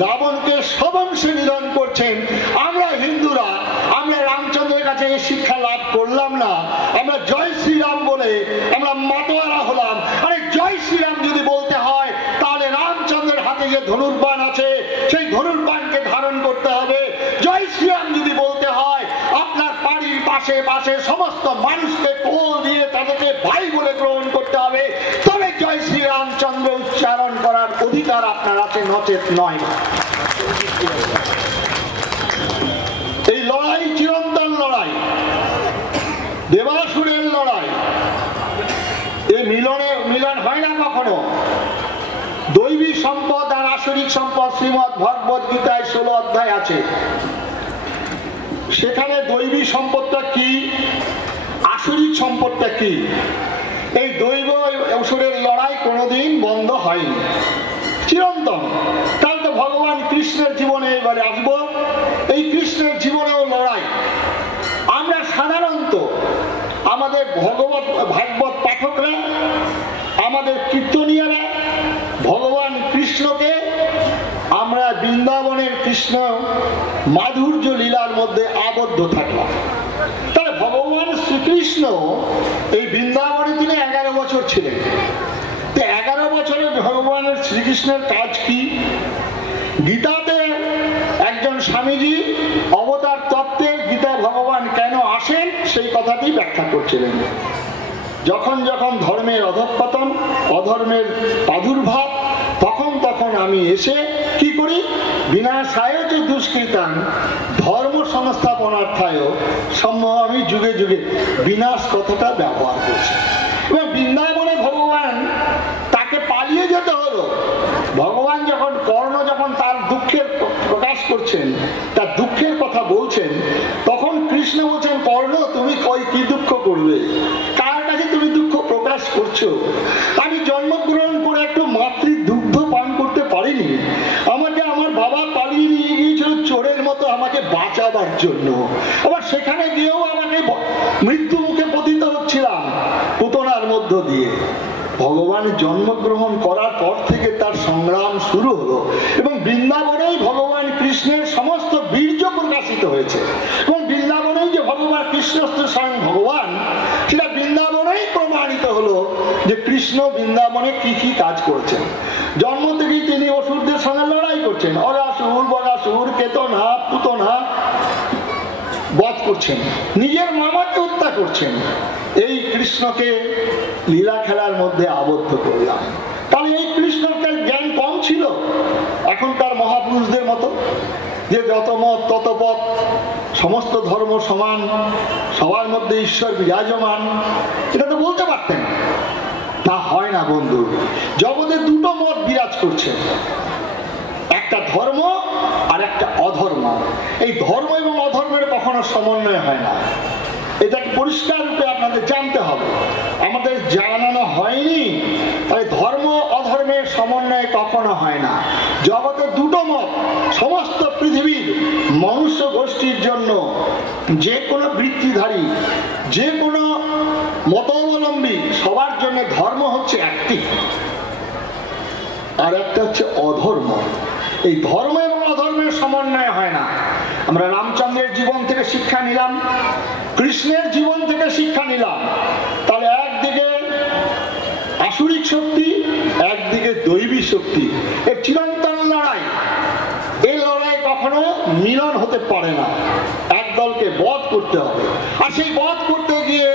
রাবণকে সবংশে নিধন করছেন। আমরা হিন্দুরা, আমরা রামচন্দ্রের কাছে এই শিক্ষা লাভ করলাম না, আমরা জয় শ্রীরাম বলে আমরা মাতোয়ারা হলাম। আরে জয় শ্রীরাম যদি বলতে হয়, তাহলে রামচন্দ্রের হাতে যে ধনুর্বাণ আছে, সেই ধনুর্বাণকে ধারণ করতে হবে। জয় শ্রীরাম যদি বলতে হয়, আপনার বাড়ির পাশে পাশে সমস্ত মানুষকে কোল দিয়ে তাদেরকে ভাই বলে গ্রহণ করতে হবে, তবে জয় শ্রীরামচন্দ্র উচ্চারণ করার অধিকার আপনার আছে, নচেত নয়। এই লড়াই চিরন্তন লড়াই, দেবাসুরের লড়াই। এই মিলন হয় না কখনো। দৈবিক সম্পদ আর আসরিক সম্পদ শ্রীমদ্ ভগবদ গীতায় 16 অধ্যায় আছে। সেখানে দৈবিক সম্পদটা কি, আসরিক সম্পদটা কি, এই দৈব অসুরের লড়াই কোনোদিন বন্ধ হয়নি, চিরন্তন। তাহলে তো ভগবান কৃষ্ণের জীবনে এবারে আসবো, এই কৃষ্ণের জীবনেও লড়াই। আমরা সাধারণত আমাদের ভাগবত পাঠকরা, আমাদের কীর্তনীয়রা ভগবান কৃষ্ণকে আমরা বৃন্দাবনের কৃষ্ণ মাধুর্য লীলার মধ্যে আবদ্ধ থাকলাম। তাহলে ভগবান শ্রীকৃষ্ণ এই বৃন্দাবনে তিনি 11 বছর ছিলেন। 11 বছরে ভগবানের শ্রীকৃষ্ণের কাজ কি? গীতাতে একজন স্বামীজি অবতার তত্ত্বে গীতা ভগবান কেন আসেন সেই কথাটি ব্যাখ্যা করছিলেন। যখন যখন ধর্মের অধঃপতন, অধর্মের প্রাদুর্ভাব, তখন তখন আমি এসে কি করি, বিনাশায় চ দুষ্কৃতাং ধর্ম সংস্থাপনার্থায় আমি যুগে যুগে বিনাশ কথাটা ব্যবহার করছি। এবং বৃন্দাবনে ভগবান তাকে পালিয়ে যেতে হলো। ভগবান যখন কর্ণ যখন তার দুঃখের প্রকাশ করছেন, তার দুঃখের কথা বলছেন, তখন কৃষ্ণ বলছেন, কর্ণ তুমি কি দুঃখ করবে, কার কাছে তুমি দুঃখ প্রকাশ করছো? আমি জন্মগ্রহণ করে একটু মাতৃ দুগ্ধ পান করতে পারিনি, আমাকে আমার বাবা পালিয়ে নিয়ে গিয়েছিল চোরের মতো আমাকে বাঁচাবার জন্য। আবার সেখানে গিয়েও আমাকে মৃত্যু মুখে পতিত হচ্ছিলাম পুতনার মধ্য দিয়ে। ভগবান জন্মগ্রহণ করার পর থেকে তার সংগ্রাম শুরু হলো এবং বৃন্দাবনেই ভগবান কৃষ্ণের সমস্ত বীর্য প্রকাশিত হয়েছে। এবং বৃন্দাবনেই যে ভগবান কৃষ্ণ স্বয়ং ভগবান, সেটা বৃন্দাবনেই প্রমাণিত হলো যে কৃষ্ণ বৃন্দাবনে কি কি কাজ করছেন। জন্ম থেকেই তিনি অসুরদের সঙ্গে লড়াই করছেন, অরাসুর, বরাসুর, কেতনা, পুতনা বধ করছেন, নিজের মামাকে হত্যা করছেন। এই কৃষ্ণকে লীলা খেলার মধ্যে আবদ্ধ করলাম। তাহলে এই কৃষ্ণকে জ্ঞান কম ছিল এখনকার মহাপুরুষদের মতো, যে যত মত তত পথ, সমস্ত ধর্ম সমান, সবার মধ্যে ঈশ্বর বিরাজমান, এটা তো বলতে পারতেন। তা হয় না বন্ধু। জগতে দুটো মত বিরাজ করছে, একটা ধর্ম আর একটা অধর্ম। এই ধর্ম এবং অধর্মের কখনো সমন্বয় হয় না, এটাকে পরিষ্কার রূপে আপনাদের জানতে হবে। আমাদের জানানো হয়নি, তাই ধর্ম অধর্মের সমন্বয় কখনো হয় না। জগতে দুটো মত, সমস্ত পৃথিবীর মনুষ্য গোষ্ঠীর জন্য, যে কোনো বৃত্তিধারী, যে কোনো মতাবলম্বী, সবার জন্য ধর্ম হচ্ছে একটি, আর একটা হচ্ছে অধর্ম। এই ধর্ম এবং অধর্মের সমন্বয় হয় না। আমরা রামচন্দ্রের জীবন থেকে শিক্ষা নিলাম, কৃষ্ণের জীবন থেকে শিক্ষা নিলাম। তাহলে একদিকে আসুরিক শক্তি, একদিকে দৈবী শক্তি, এর চিরন্তন লড়াই। এই লড়াই কখনো মিলন হতে পারে না। এক দলকে বধ করতে হবে। আর সেই বধ করতে গিয়ে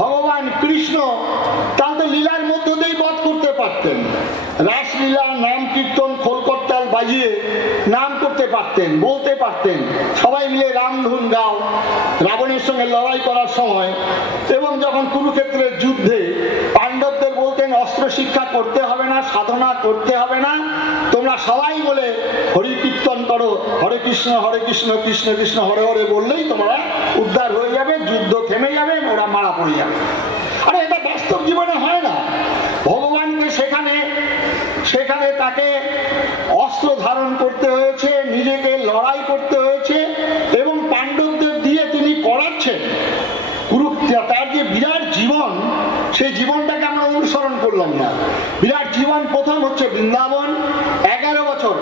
ভগবান কৃষ্ণ তাদের লীলার মধ্য দিয়েই বধ করতে পারতেন। রাসলীলা, নাম কীর্তন, খোলকর্তাল বাজিয়ে নাম করতে পারতেন, বলতে পারতেন, সবাই মিলে রামধুন গাও রাবণের সঙ্গে লড়াই করার সময়। এবং যখন কুরুক্ষেত্রের যুদ্ধে পাণ্ডবদের বলতেন অস্ত্র শিক্ষা করতে হবে না, সাধনা করতে হবে না, তোমরা সবাই বলে হরি কীর্তন করো, হরে কৃষ্ণ কৃষ্ণ কৃষ্ণ হরে হরে বললেই তোমরা উদ্ধার হয়ে যাবে, যুদ্ধ থেমে যাবে, ওরা মারা পড়ে যাবে। আরে এটা বাস্তব জীবনে হয় না। ভগবানকে সেখানে তাকে অস্ত্র ধারণ করতে হয়েছে, নিজেকে লড়াই করতে হয়েছে এবং পাণ্ডবদের দিয়ে তিনি করাচ্ছেন। তার যে বিরাট জীবন, সেই জীবনটাকে আমরা অনুসরণ করলাম না। বিরাট জীবন প্রথম হচ্ছে বৃন্দাবন, 11 বছর।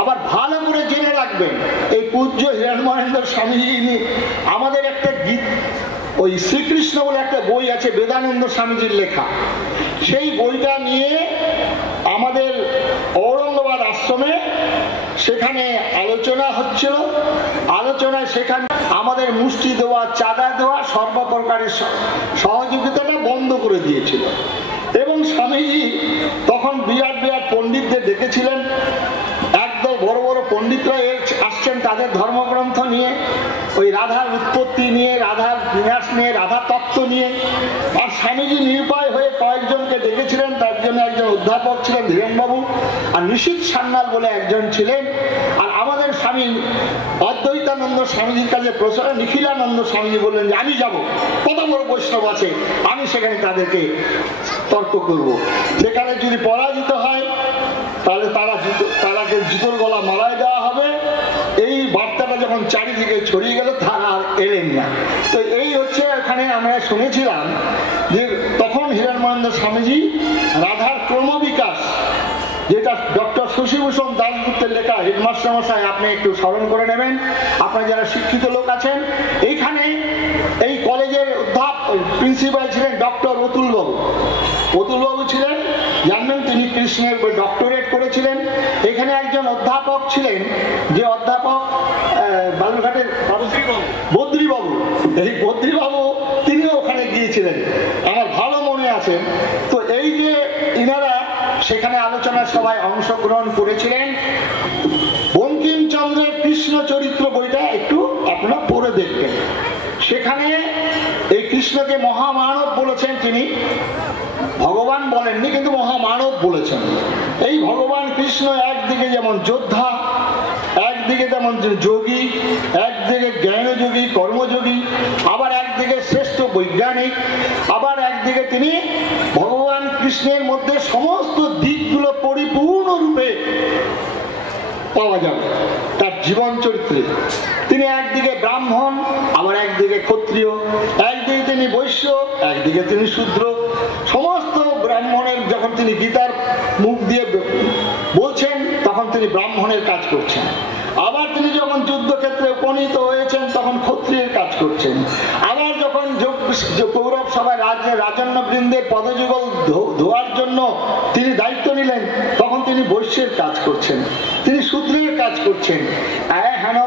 আবার ভালো করে জেনে রাখবেন, এই পূজ্য হিরণমহেন্দ্র স্বামীজি আমাদের একটা গীত, ওই শ্রীকৃষ্ণ বলে একটা বই আছে বেদানন্দ স্বামীজির লেখা, সেই বইটা নিয়ে আমাদের ঔরঙ্গাবাদ আশ্রমে সেখানে আলোচনা হচ্ছিল। আলোচনায় সেখানে আমাদের মুষ্টি দেওয়া, চাঁদা দেওয়া, সর্বপ্রকারের সহযোগিতাটা বন্ধ করে দিয়েছিল। এবং স্বামীজি তখন বিরাট বিরাট পণ্ডিতদের ডেকেছিলেন। একদম বড় বড় পণ্ডিতরা আসছেন তাদের ধর্মগ্রন্থ নিয়ে, ওই রাধার উৎপত্তি নিয়ে, রাধার বিনাশ নিয়ে, রাধা তত্ত্ব নিয়ে। আর স্বামীজি নিরুপায় হয়ে কয়েকজনকে ডেকেছিলেন। তার জন্য একজন অধ্যাপক ছিলেন ধীরেনবাবু, আর নিশীথ সান্যাল বলে একজন ছিলেন। আর আমাদের স্বামী অদ্বৈতানন্দ স্বামীজির কাছে প্রশ্ন, নিখিলানন্দ স্বামীজি বললেন যে আমি যাব, কত বড় বৈষ্ণব আছে, আমি সেখানে তাদেরকে তর্ক করব। সেখানে যদি পরাজিত হয় তাহলে তারাকে জুতোর গলা মারায় দেওয়া হবে। এই বার্তাটা যখন চারিদিকে ছড়িয়ে গেল, তারা আর এলেন না। তো এই হচ্ছে এখানে আমরা শুনেছিলাম যে তখন হিরণমহেন্দ্র স্বামীজি রাধার ক্রমবিকাশ, যেটা ডক্টর শশীভূষণ দাশগুপ্তের লেখা, হেডমাস্টার মশাই আপনি একটু স্মরণ করে নেবেন, আপনারা যারা শিক্ষিত লোক আছেন। এইখানে এই কলেজের প্রিন্সিপাল ছিলেন ডক্টর অতুলবাবু। অতুলবাবু ছিলেন, জানবেন, তিনি কৃষ্ণের ডক্টরেট করেছিলেন। এখানে একজন অধ্যাপক ছিলেন, যে অধ্যাপক বালুরঘাটের বদ্রীবাবু। এই বদ্রীবাবু তিনিও ওখানে গিয়েছিলেন, আমার ভালো মনে আছে। তো এই যে ইনারা সেখানে আলোচনা সভায় অংশগ্রহণ করেছিলেন। বঙ্কিমচন্দ্রের কৃষ্ণ চরিত্র বইটা একটু আপনারা পড়ে দেখবেন। সেখানে এই কৃষ্ণকে মহামানব বলেছেন তিনি, ভগবান বলেননি, কিন্তু মহামানব বলেছেন। এই ভগবান কৃষ্ণ একদিকে যেমন যোদ্ধা, একদিকে যেমন যোগী, একদিকে জ্ঞানযোগী, কর্মযোগী, আবার একদিকে শ্রেষ্ঠ বৈজ্ঞানিক, আবার একদিকে তিনি ভগবান কৃষ্ণের মধ্যে সমস্ত দিকগুলো পরিপূর্ণরূপে পাওয়া যাবে তার জীবন চরিত্রে। তিনি একদিকে ব্রাহ্মণ, আবার একদিকে ক্ষত্রিয়, একদিকে তিনি বৈশ্য, একদিকে তিনি শূদ্র। সমস্ত ব্রাহ্মণের যখন তিনি গীতার মুখ দিয়ে বলছেন, তখন তিনি ব্রাহ্মণের কাজ করছেন। আবার তিনি যখন যুদ্ধক্ষেত্রে উপনীত হয়েছেন, তখন ক্ষত্রিয়ের কাজ করছেন। আবার যখন কৌরব সভায় রাজন্য বৃন্দের পদযুগল ধোয়ার জন্য তিনি দায়িত্ব নিলেন, তখন তিনি বৈশ্যের কাজ করছেন, তিনি শূদ্রের কাজ করছেন। হেন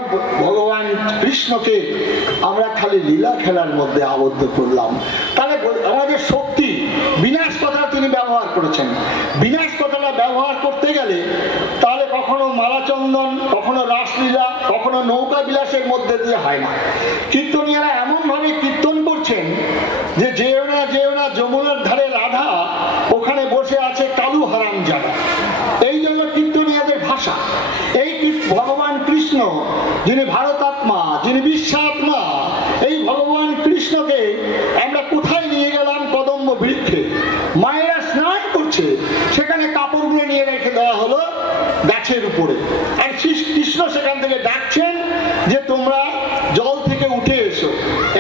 ভগবান কৃষ্ণকে আমরা খালি লীলা খেলার মধ্যে আবদ্ধ করলাম। তাহলে আমাদের শক্তি বিনাশ কথা তিনি ব্যবহার করেছেন। বিনাশ কথাটা ব্যবহার করতে গেলে তাহলে কখনো মালাচন্দন, কখনো রাসলীলা, কখনো নৌকা বিলাসের মধ্যে দিয়ে হয় না। কীর্তনীয়রা এমন ভাবে কীর্তন করছেন যে যেও না যেও না যমুনার ধারে রাধা, ওখানে বসে আছে কালু হারাম জানা। এই জন্য কীর্তনীয়দের ভাষা। এই ভগবান কৃষ্ণ যিনি ভারতাত্মা, যিনি বিশ্বাত্মা, এই ভগবান কৃষ্ণকে আমরা কোথায় নিয়ে গেলাম? কদম্ব বৃক্ষে। মায়েরা স্নান করছে, সেখানে কাপড়গুলো নিয়ে রেখে দেওয়া হলো গাছের উপরে। আর কৃষ্ণ সেখান থেকে ডাকছেন যে তোমরা জল থেকে উঠে এসো।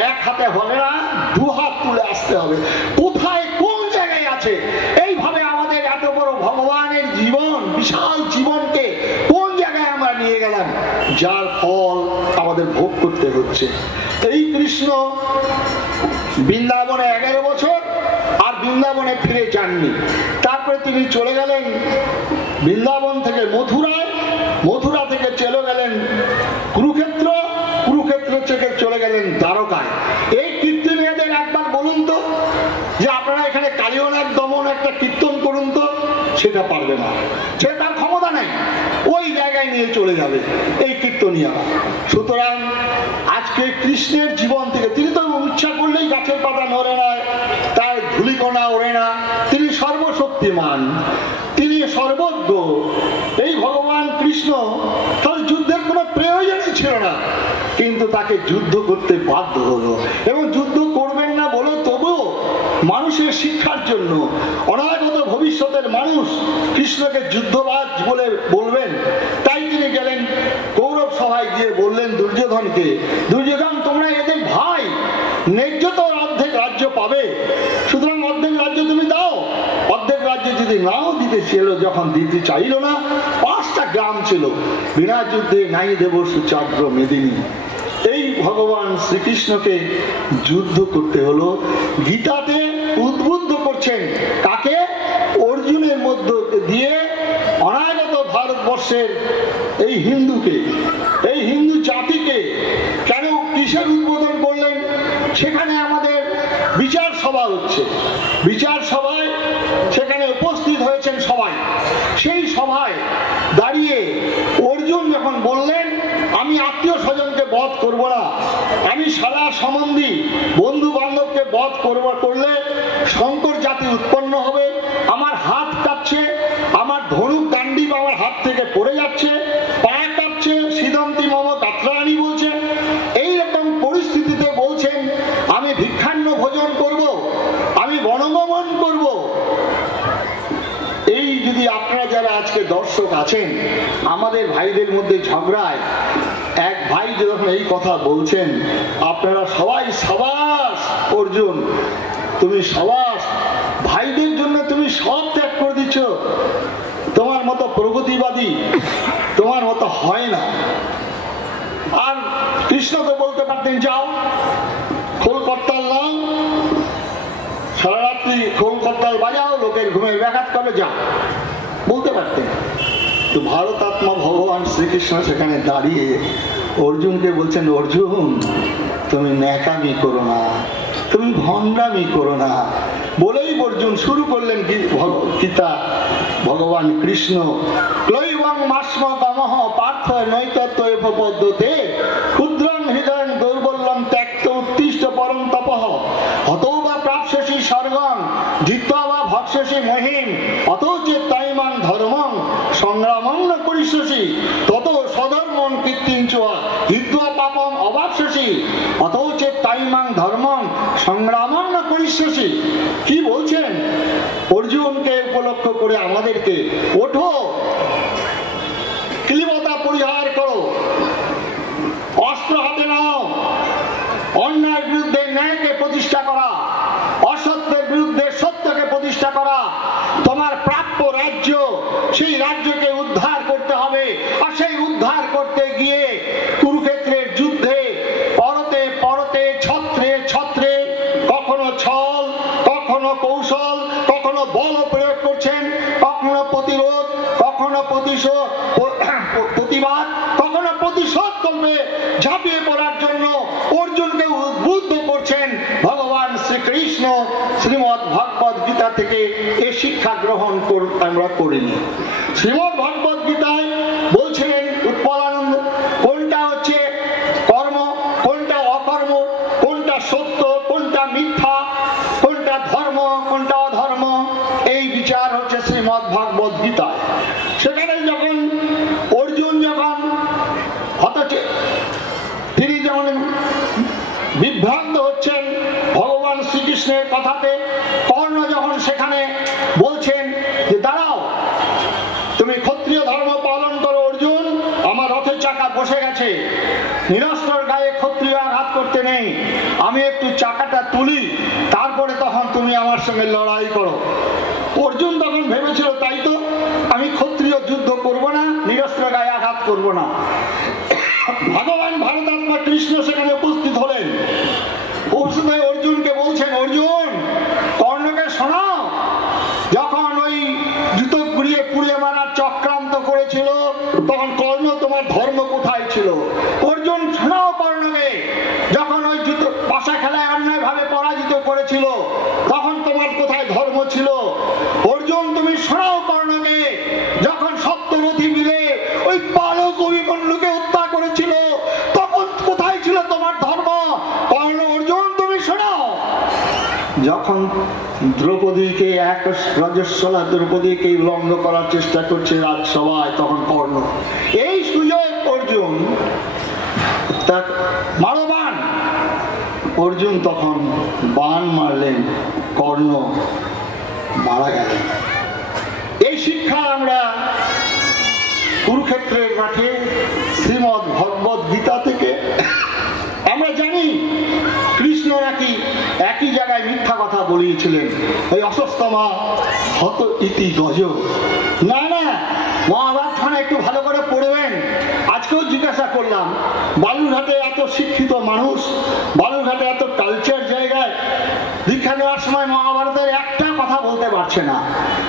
এক হাতে হবে না, 2 হাত তুলে আসতে হবে। কোথায় কোন জায়গায় আছে? এইভাবে আমাদের এত বড় ভগবানের জীবন, বিশাল জীবনকে কোন জায়গায় আমরা নিয়ে গেলাম, যার ফল আমাদের ভোগ করতে হচ্ছে। এই কৃষ্ণ বৃন্দাবনে 11 বছর আর বৃন্দাবনে ফিরে যাননি। তারপরে তিনি চলে গেলেন বৃন্দাবন থেকে মথুরায়, মথুরা থেকে চলে গেলেন কুরুক্ষেত্র, কুরুক্ষেত্র থেকে দ্বারকায়। এই কীর্তনীয়দের একবার বলুন তো যে আপনারা এখানে কালিয়নাগ দমন একটা কীর্তন করুন তো, সেটা পারবে না, সে তার ক্ষমতা নেই, ওই জায়গায় নিয়ে চলে যাবে এই কীর্তনীয়রা। সুতরাং আজকে কৃষ্ণের জীবন থেকে, তিনি তো ইচ্ছা করলেই গাছের পাতা নড়ে না, তার ধূলিকণা ওড়ে না, তিনি সর্বশক্তিমান, তিনি সর্বজ্ঞ। এই ভগবান কৃষ্ণ তার যুদ্ধের কোনো প্রয়োজনই ছিল না, কিন্তু তাকে যুদ্ধ করতে বাধ্য হলো। এবং যুদ্ধ করবেন না বলো তবুও মানুষের শিক্ষার জন্য, অনাগত ভবিষ্যতের মানুষ কৃষ্ণকে যুদ্ধবাজ বলে বলবেন, তাই তিনি গেলেন কৌরব সভায় গিয়ে বললেন দুর্যোধনকে, দুর্যোধন তোমরা এদের ভাই, ন্যায্য তো অর্ধেক রাজ্য পাবে, সুতরাং অর্ধেক রাজ্য তুমি দাও। অর্ধেক রাজ্য যদি নাও দিতে ছিল, যখন দিতে চাইল না, 5টা গ্রাম ছিল, বিনা যুদ্ধে নাই দেব সুচাগ্র মেদিনী। এই ভগবান শ্রীকৃষ্ণকে যুদ্ধ করতে হলো। গীতাতে উদ্বুদ্ধ করছেন কাকে? অর্জুনের মধ্য দিয়ে অনাগত ভারতবর্ষের এই হিন্দুকে, এই হিন্দু জাতিকে। কেন, কিসের উদ্বোধন করলেন? সেখানে আমাদের বিচার সভা হচ্ছে, বিচার সভায় সেখানে উপস্থিত হয়েছেন সবাই। সেই সভায় দাঁড়িয়ে অর্জুন যখন বললেন, আমি আত্মীয় স্বজনকে বধ করব না, আমি সারা সম্বন্ধী বন্ধু বান্ধবকে বধ করলে শঙ্কর জাতি উৎপন্ন হবে, আমার হাত কাঁপছে, আমার ধনুক গান্ডীব আমার হাত থেকে পড়ে যাচ্ছে, পা কাঁপছে, সিদন্তি মম গাত্রাণী বলছে, এইরকম পরিস্থিতিতে বলছেন আমি ভিক্ষান্ন ভোজন করব, আমি বনগমন করব। এই যদি আপনারা যারা আজকে দর্শক আছেন, আমাদের ভাইদের মধ্যে ঝগড়ায় এক ভাই যখন এই কথা বলছেন, আপনারা সবাই সাবাস অর্জুন, তুমি সাবাস, ভাইদের জন্য তুমি সব ত্যাগ করে দিচ্ছ, তোমার মতো প্রগতিবাদী তোমার মতো হয় না। আর কৃষ্ণ তো বলতে পারতেন, যাও খোল করতাল নাও, সারা রাত্রি খোল করতাল বাজাও, লোকের ঘুমের ব্যাঘাত করে, যাও, বলতে পারতেন। তো ভারতাত্মা ভগবান শ্রীকৃষ্ণ সেখানে দাঁড়িয়ে অর্জুনকে বলছেন, অর্জুন তুমি ন্যাকামি করো না, তুমি ভণ্ডামি করো না। বলেই অর্জুন শুরু করলেন গীতা। ভগবান কৃষ্ণ ক্লৈবং মাস্ম তমঃ পার্থ নৈতত্য পদ্ধতে ক্ষুদ্রং হৃদয়ং দৌর্বল্যং ত্যক্ত উত্তিষ্ঠ পরং তপঃ হতৌ বা প্রাপ্স্যসি স্বর্গং জিত্বা বা ভক্ষ্যসি মহিম অতৌ চেৎ তাইমাং ধর্মং সংগ্রামং ন করিষ্যসি তত স্বধর্মং কীর্তিঞ্চ হিত্বা পাপং অবাপ্স্যসি অতৌ চেৎ তাইমাং ধর্মং সংগ্রামং ন করিষ্যসি। কি বলছেন? অর্জুনকে উপলক্ষ করে আমাদেরকে, ওঠো, ক্লিবতা পরিহার করো, অস্ত্র হাতে নাও, অন্যায়ের বিরুদ্ধে ন্যায়কে প্রতিষ্ঠা করা, অসত্যের বিরুদ্ধে সত্যকে প্রতিষ্ঠা করা, তোমার প্রাপ্য রাজ্য, সেই রাজ্যকে উদ্ধার করতে হবে। আর সেই উদ্ধার করতে গিয়ে কুরুক্ষেত্রের যুদ্ধে পরতে পরতে, ছত্রে ছত্রে, কখনো ছল, কখনো কৌশল, কখনো বল প্রয়োগ করছেন, কখনো প্রতিরোধ, কখনো প্রতিবাদ, কখনো প্রতিশোধ করবে ঝাঁপিয়ে পড়ার জন্য অর্জুনকে উদ্বুদ্ধ করছেন ভগবান শ্রীকৃষ্ণ। শ্রীমদ্ ভগবদ গীতা থেকে এ শিক্ষা গ্রহণ আমরা করিনি। শ্রীমদ্ ভগবদ গীতায় বলছিলেন উৎপলানন্দ, কোনটা হচ্ছে কর্ম, কোনটা অকর্ম, কোনটা সত্য, কোনটা মিথ্যা, কোনটা ধর্ম, কোনটা অধর্ম, এই বিচার হচ্ছে শ্রীমদ্ ভগবদ গীতায়। সেখানে যখন অর্জুন যখন তিনি যেমন বিভ্রান্ত হচ্ছেন ভগবান শ্রীকৃষ্ণের কথাতে, কর্ণ যখন সেখানে বলছেন যে দাঁড়াও, তুমি ক্ষত্রিয় ধর্ম পালন করো অর্জুন, আমার রথের চাকা বসে গেছে, নিরস্ত্রর গায়ে ক্ষত্রিয় আঘাত করতে নেই, আমি একটু চাকাটা তুলি, তারপরে তখন তুমি আমার সঙ্গে লড়াই করো। অর্জুন তখন ভেবেছিল, তাই তো, আমি ক্ষত্রিয় যুদ্ধ করব না, নিরস্ত্র গায়ে আঘাত করব না। ভগবান ভারতাত্মা কৃষ্ণ সেখানে উপস্থিত হলেন। অর্জুনকে বলছেন, অর্জুন কর্ণকে শোনাও, যখন ওই জুতো ঘুরিয়ে পুড়িয়ে মারার চক্রান্ত করেছিল তখন কর্ণ তোমার ধর্ম কোথায় ছিল? অর্জুন শোনাও কর্ণকে, যখন ওই যখন সপ্তরথী মিলে ওই বালক অভিমন্যুকে হত্যা করেছিল, তখন কোথায় ছিল তোমার ধর্ম? কর্ণ অর্জুন, তুমি শোনাও। যখন দ্রৌপদীকে এক রজস্বলা দ্রৌপদীকে উলঙ্গ করার চেষ্টা করছে রাজসভায়, তখন কর্ণ। এই সুযোগ অর্জুন মারো বাণ। অর্জুন তখন বাণ মারলেন, কর্ণ মারা গেলেন। এই শিক্ষা আমরা কুরুক্ষেত্রের মাঠে শ্রীমদ ভগবদ গীতা থেকে আমরা জানি। কৃষ্ণ নাকি একই জায়গায় মিথ্যা কথা বলিয়েছিলেন, ওই অশ্বত্থামা হত ইতি গজ। না না, মহাভারত খানা একটু ভালো করে পড়বেন। আজকেও জিজ্ঞাসা করলাম, বালুরঘাটে এত শিক্ষিত মানুষ, বালুরঘাটে এত কালচার জায়গায় দীক্ষা নেওয়ার সময় মহাভারতের একটা কথা বলতে পারছে না।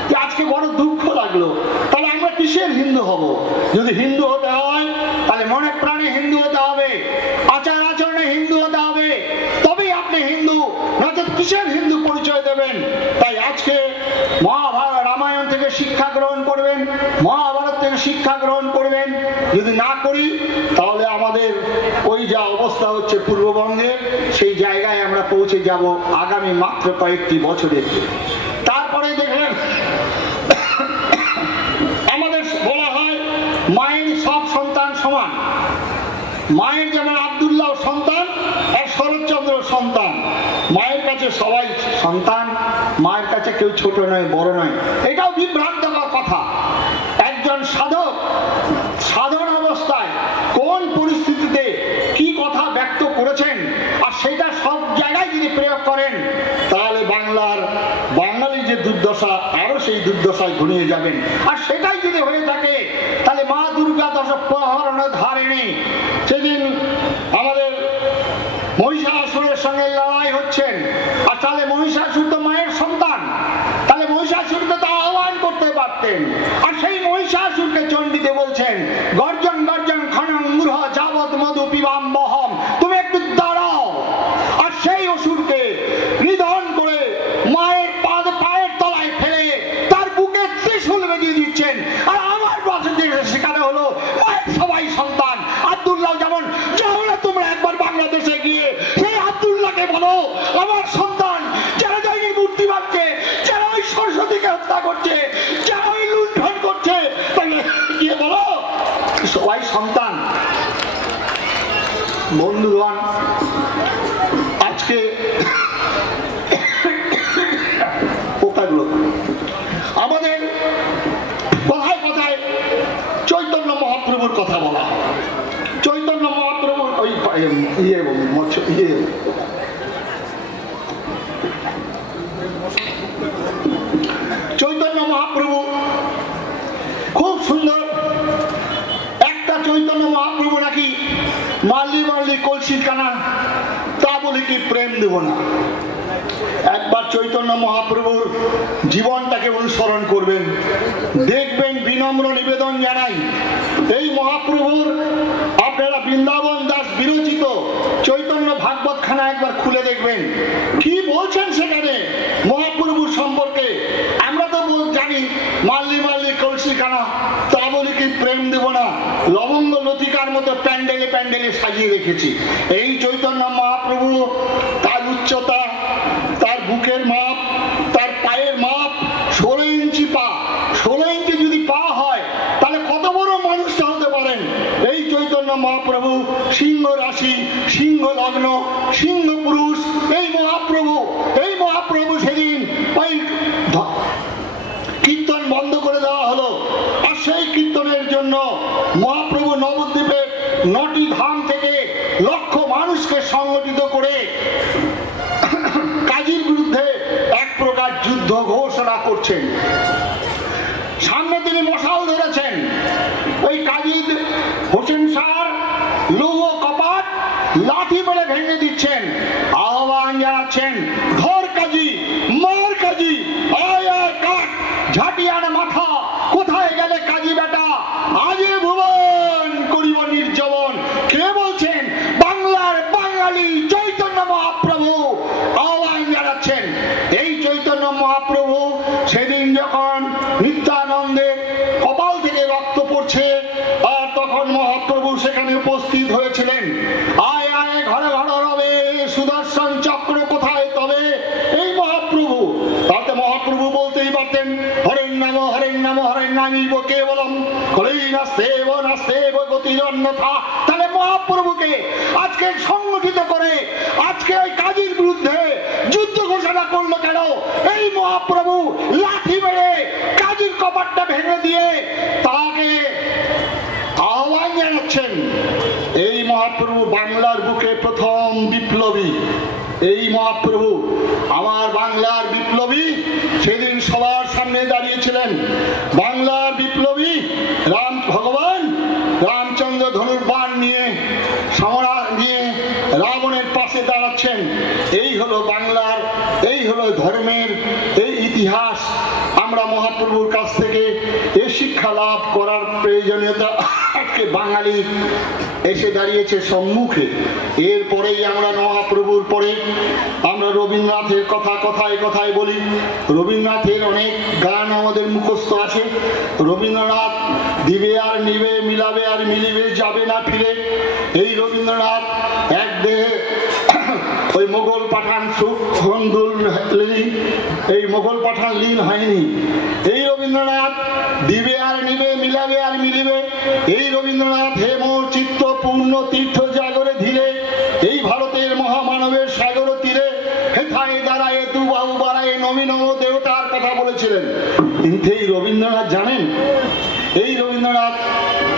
যে আজকে বড় দুঃখ লাগলো। তাহলে আমরা কিসের হিন্দু হব? যদি হিন্দু হতে হয় তাহলে মনে প্রাণে হিন্দু হতে হবে, আচার আচরণে হিন্দু হতে হবে, তবেই আপনি হিন্দু, নয়তো কিসের হিন্দু পরিচয় দেবেন? তাই আজকে মহাভারত রামায়ণ থেকে শিক্ষা গ্রহণ করবেন, মহাভারত থেকে শিক্ষা গ্রহণ করবেন। যদি না করি তাহলে আমাদের ওই যা অবস্থা হচ্ছে পূর্ববঙ্গে, সেই জায়গায় আমরা পৌঁছে যাব আগামী মাত্র কয়েকটি বছরে। তারপরে দেখলেন আমাদের বলা হয় মায়ের সব সন্তান সমান। মায়ের যেমন আব্দুল্লাহ সন্তান আর শরৎচন্দ্র সন্তান, মায়ের কাছে সবাই সন্তান, মায়ের কাছে কেউ ছোট নয় বড় নয়। এটাও বিভ্রান্তকর কথা। একজন সাধক সাধারণ অবস্থায় কোন পরিস্থিতিতে কি কথা ব্যক্ত করেছেন, আর সেটা সব জায়গায় যদি প্রয়োগ করেন, তাহলে বাঙালির যে দুর্দশা, আরো সেই দুর্দশায় ঘনিয়ে যাবেন। আর সেটাই যদি হয়ে থাকে, তাহলে মা দুর্গা দশ প্রহরণ ধারিণী, সেদিন আমাদের মহিষাসুরের সঙ্গে লড়াই হচ্ছেন, আর তাহলে মহিষাসুর তো মায়ের সন্তান, তাহলে মহিষাসুরকে তো আহ্বান করতে পারতেন। আর সেই মহিষাসুরকে চণ্ডীতে বলছেন, গর্জন গর্জন খনন মূঢ় যাবৎ মধু পিবাম বহম, তুমি একটু দাঁড়াও। আর সেই অসুরকে নিধন করে মায়ের পায়ের তলায় ফেলে তার বুকে ত্রিশূল বেঁধে দিচ্ছেন। আর আমার বাসে সেখানে হলো মায়ের সবাই সন্তান। আব্দুল্লাহ যেমন, যাও না তোমরা একবার বাংলাদেশে গিয়ে সেই আব্দুল্লাহকে বলো আমার সন্তান, যারা যায়নি মূর্তি ভাবছে, যারা ওই সরস্বতীকে হত্যা করছে, যারা ওই লুণ্ঠন করছে, তাহলে গিয়ে বলো সবাই সন্তান। বন্ধুগণ, আজকে পোকাগুলো আমাদের কথায় কথায় চৈতন্য মহাপ্রভুর কথা বলা। চৈতন্য মহাপ্রভুর ওই চৈতন্য মহাপ্রভু খুব সুন্দর। একটা চৈতন্য মহাপ্রভু নাকি মাল্লি মাল্লি কলসির কানা, তা বলি কি প্রেম দেব না। একবার চৈতন্য মহাপ্রভুর জীবনটাকে অনুসরণ করবেন, দেখবেন। বিনম্র নিবেদন জানাই, এই মহাপ্রভুর আপনারা বৃন্দাবন দাস বিরচিত চৈতন্য ভাগবত খানা একবার খুলে দেখবেন, কি বলছেন সেখানে মহাপ্রভুর সম্পর্কে। আমরা তো জানি মাল্লি মাল্লি কলসি কানা, তা বলি কি প্রেম দেব না, লবঙ্গ লতিকার মতো প্যান্ডেলে প্যান্ডেলে সাজিয়ে রেখেছি। এই চৈতন্য মহাপ্রভু, তার উচ্চতা, তার বুকের মাপ, তার পায়ের মাপ 16 ইঞ্চি পা। 16 ইঞ্চি যদি পা হয়, তাহলে কত বড় মানুষটা হতে পারেন। এই চৈতন্য মহাপ্রভু সিংহ রাশি, সিংহ লগ্ন, সিংহ পুরুষ। এই মহাপ্রভু সেদিন ওই কীর্তন বন্ধ করে দেওয়া হলো। আর সেই কীর্তনের জন্য মহাপ্রভু নবদ্বীপের 9টি ধাম থেকে লক্ষ মানুষকে সংগঠিত করে কাজীর বিরুদ্ধে এক প্রকার যুদ্ধ ঘোষণা করছেন। সামনে তিনি মশাল ধরেছেন, ওই কাজী হোসেন শাহ লৌহ কপাট লাঠি মেরে ভেঙে দিচ্ছেন। আহ্বান জানাচ্ছেন, ধর কাজী, মার কাজী, আয় আয় কাট, ঝাঁটিয়ার মাথা, কোথায় গেলে কাজী বেটা, আজে ভুবন করিব নির্জবন। কে বলছেন? বাংলার বাঙালি চৈতন্য মহাপ্রভু আহ্বান জানাচ্ছেন। এই চৈতন্য মহাপ্রভু সেদিন যখন নিত্যানন্দে কপাল বলছেন হরেন নাম হরেন নামিব কেবলম কলেই নাস্তেব নাস্তেব গতিরন্যথা। তাহলে মহাপ্রভুকে আজকে সংগঠিত করে আজকে ওই কাজীর বিরুদ্ধে যুদ্ধ ঘোষণা করলো কেন? এই মহাপ্রভু লাঠি মেরে কাজীর কপাটটা ভেঙে দিয়ে তাকে আহ্বান জানাচ্ছেন। এই মহাপ্রভু বাংলার বুকে প্রথম বিপ্লবী। এই মহাপ্রভু আমার বাংলার বিপ্লবী। সেদিন সবার সামনে দাঁড়িয়েছিলেন বাংলার বিপ্লবী রাম ভগবান রামচন্দ্র ধনুর্বাণ নিয়ে সমরা নিয়ে রাবণের পাশে দাঁড়াচ্ছেন। এই হলো বাংলার, এই হলো ধর্মের এই ইতিহাস। আমরা মহাপ্রভুর কাছ থেকে এ শিক্ষা লাভ করার প্রয়োজনীয়তা আজকে বাঙালি এসে দাঁড়িয়েছে সম্মুখে। এরপরেই আমরা মহাপ্রভুর পরে আমরা রবীন্দ্রনাথের কথা কথায় কথায় বলি। রবীন্দ্রনাথের অনেক গান আমাদের মুখস্থ আছে। রবীন্দ্রনাথ দিবে আর নিবে, মিলাবে আর মিলিবে, যাবে না ফিরে। এই রবীন্দ্রনাথ এক দেহে ওই মোগল পাঠান এই মোগল পাঠান লীন হয়নি। এই রবীন্দ্রনাথ দিবে আর নিবে, মিলাবে আর মিলিবে। এই রবীন্দ্রনাথ হে মোর চিত্ত পূর্ণ তীর্থ জাগরে ধীরে, এই ভারতের মহামানবের সাগর তীরে হেথায় দাঁড়ায় দু বাহু বাড়ায় নমি নম দেবতার কথা বলেছিলেন। কিন্তু এই রবীন্দ্রনাথ জানেন, এই রবীন্দ্রনাথ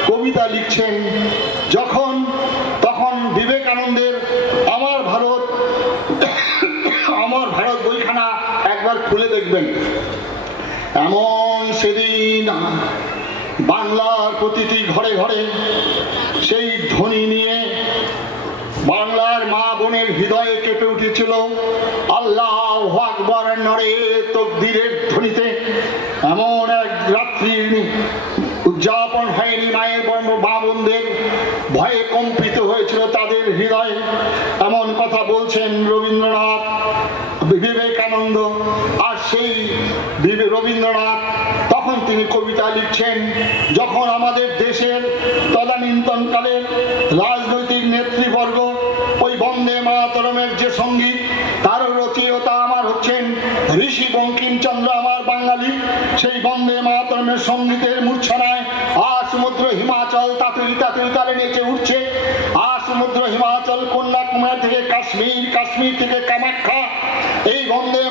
কবিতা লিখছেন যখন তখন বিবেকানন্দের আমার ভারত বইখানা একবার খুলে দেখবেন। এমন সেদিন বাংলার প্রতিটি ঘরে ঘরে সেই ধ্বনি নিয়ে বাংলার মা বোনের হৃদয়ে কেঁপে উঠেছিল আল্লাহু আকবার নরে তাকবীরের ধ্বনিতে। এমন এক রাত্রি উদযাপন হয়নি, মায়ের মা বোনদের ভয়ে কম্পিত হয়েছিল তাদের হৃদয়। এমন কথা বলছেন রবীন্দ্রনাথ, বিবেকানন্দ। আর সেই রবীন্দ্রনাথ তখন তিনি কবিতা লিখছেন যখন আমাদের দেশের তদানীন্তনকালে রাজনৈতিক নেতৃবর্গ ওই বন্দে মাতরমের যে সঙ্গীত তার রচয়িতা আমার হচ্ছেন ঋষি বঙ্কিমচন্দ্র আমার বাঙালি। সেই বন্দে মাতরমের সঙ্গীতের মূর্ছনায় আর সমুদ্র হিমাচল তাতুই তাতুই তালে নেচে উঠছে। আর সমুদ্র হিমাচল কন্যাকুমারী থেকে কাশ্মীর, কাশ্মীর থেকে কামাখ্যা। এই বন্দে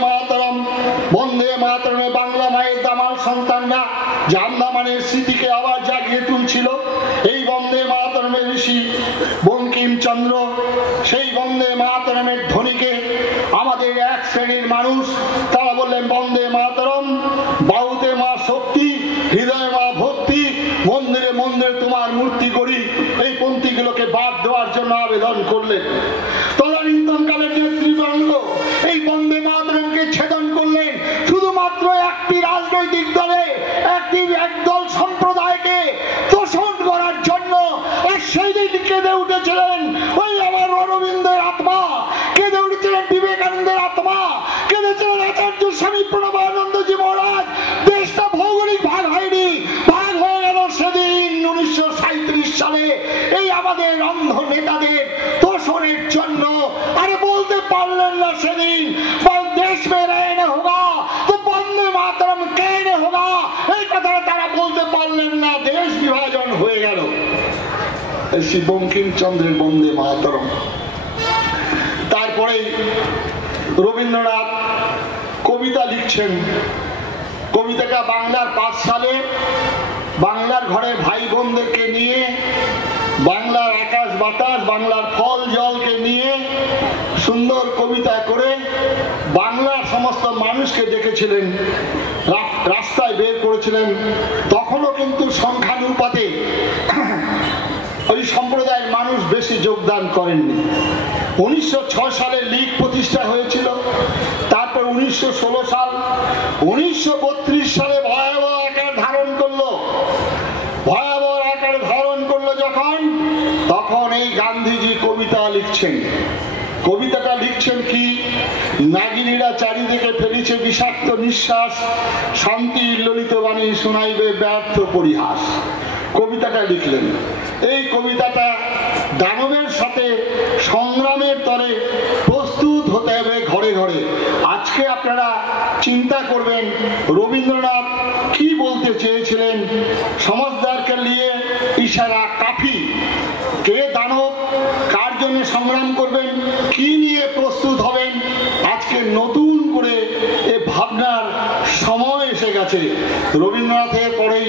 মাতরমে বাংলা মায়ের দামাল সন্তানরা যে আন্দামানের স্মৃতিকে আবার জাগিয়ে তুলছিল। এই বন্দে মাতরমের ঋষি বঙ্কিমচন্দ্র সেই বন্দে মাতরমের ধ্বনিকে আমাদের এক শ্রেণীর মানুষ তারা বললেন বন্দে মাতরম, বাহুতে মা শক্তি, হৃদয়ে মা ভক্তি, মন্দিরে মন্দিরে তোমার মূর্তি করি। এই পন্থীগুলোকে বাদ দেওয়ার জন্য আবেদন করলেন। তদানীন্তনকালের নেতৃবৃন্দ এই বন্দে মাতরমকে ছেদন করলেন শুধুমাত্র একটি রাজনৈতিক দলে একদল সম্প্রদায়কে তোষণ করার জন্য। সেই দিন কেঁদে উঠেছিলেন ওই আমার অরবিন্দের আত্মা, কেঁদে উঠেছিলেন বিবেকানন্দের আত্মা, কেঁদেছিলেন আচার্য স্বামী প্রণবানন্দজি মহারাজ। দেশটা ভৌগোলিক ভাগ হয়নি, ভাগ হয়ে গেল সেদিন 1937 সালে এই আমাদের অন্ধ নেতাদের তোষণের জন্য। আরে বলতে পারলেন না সেদিন দেশ মে রহনে হোগা তো বন্দে মাতরম কেনে হোগা, এই কথাটা তারা বলতে পারলেন না। দেশ বিভাজন হয়ে গেল। শ্রী বঙ্কিমচন্দ্রের বন্দে মাতরম। তারপরে রবীন্দ্রনাথ কবিতা লিখছেন। কবিতাটা বাংলার পাঠশালে বাংলার ঘরের ভাই বোনদেরকে নিয়ে, বাংলার আকাশ বাতাস, বাংলার ফল জলকে নিয়ে সুন্দর কবিতা করে বাংলার সমস্ত মানুষকে ডেকেছিলেন, রাস্তায় বের করেছিলেন। তখনও কিন্তু সংখ্যানুপাতে ওই সম্প্রদায়ের মানুষ বেশি যোগদান করেননি। 1906 সালে লীগ প্রতিষ্ঠা হয়েছিল। তারপর 1916 সাল, 1932 সালে ভয়াবহ আকার ধারণ করলো। ভয়াবহ আকার ধারণ করলো যখন, তখন এই গান্ধীজি কবিতা লিখছেন। কবিতাটা লিখছেন কি, নাগিনীরা চারিদিকে ফেলিছে বিষাক্ত নিঃশ্বাস, শান্তির ললিত বাণী শোনাইবে ব্যর্থ পরিহাস। কবিতাটা লিখলেন। এই কবিতাটা দানবের সাথে সংগ্রামের তরে প্রস্তুত হতে হবে ঘরে ঘরে। আজকে আপনারা চিন্তা করবেন রবীন্দ্রনাথ কি বলতে চেয়েছিলেন। সমাজদারকে নিয়ে ইশারা কাফি, কে দানব, কার জন্য সংগ্রাম করবেন, কি নিয়ে প্রস্তুত হবেন, আজকে নতুন করে এ ভাবনার সময় এসে গেছে। রবীন্দ্রনাথের পরেই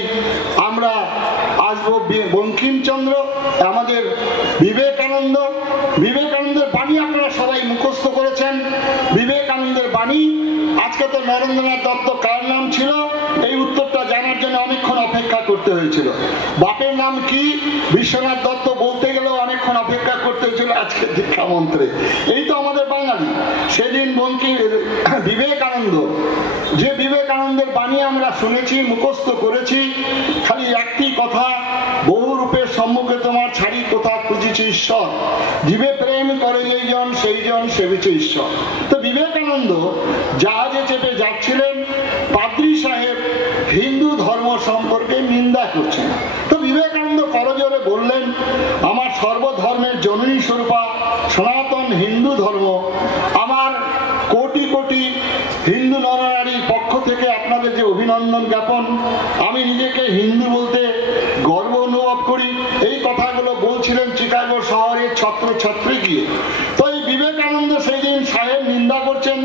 আমরা আসবো বঙ্কিমচন্দ্র, আমাদের বিবেকানন্দ। বিবেকানন্দের বাণী আপনারা সবাই মুখস্থ করেছেন। বিবেকানন্দের বাণী, আজকে তো নরেন্দ্রনাথ দত্ত কার নাম ছিল এই উত্তরটা জানার জন্য অনেকক্ষণ অপেক্ষা করতে হয়েছিল। বাপের নাম কি বিশ্বনাথ দত্ত বলতে গেলেও অনেকক্ষণ অপেক্ষা করতে হয়েছিল আজকে দীক্ষামন্ত্রে। এই তো আমাদের বাঙালি। সেদিন বিবেকানন্দ, যে বিবেকানন্দের বাণী আমরা শুনেছি, মুখস্থ করেছি, খালি একটি কথা, বহু রূপের সম্মুখে তোমার ছাড়ি কোথা খুঁজেছি ঈশ্বর, জীবে প্রেম করে যেইজন সেইজন সেবিছে ঈশ্বর। তো বিবেকানন্দ জাহাজে চেপে যাচ্ছিলেন, পাদ্রী সাহেব হিন্দু ধর্ম সম্পর্কে নিন্দা করছেন। তো বিবেকানন্দ করজোরে বললেন, আমার সর্বধর্মের জননী স্বরূপা সনাতন হিন্দু ধর্ম, আমার কোটি কোটি হিন্দু নরনারীর পক্ষ থেকে আপনাদের যে অভিনন্দন জ্ঞাপন, আমি নিজেকে হিন্দু বলতে গর্ব অনুভব করি। এই কথাগুলো বলছিলেন চিকাগো শহরের ছাত্রছাত্রী গিয়ে। তো এই বিবেকানন্দ সেই দিন সাহেব নিন্দা করছেন।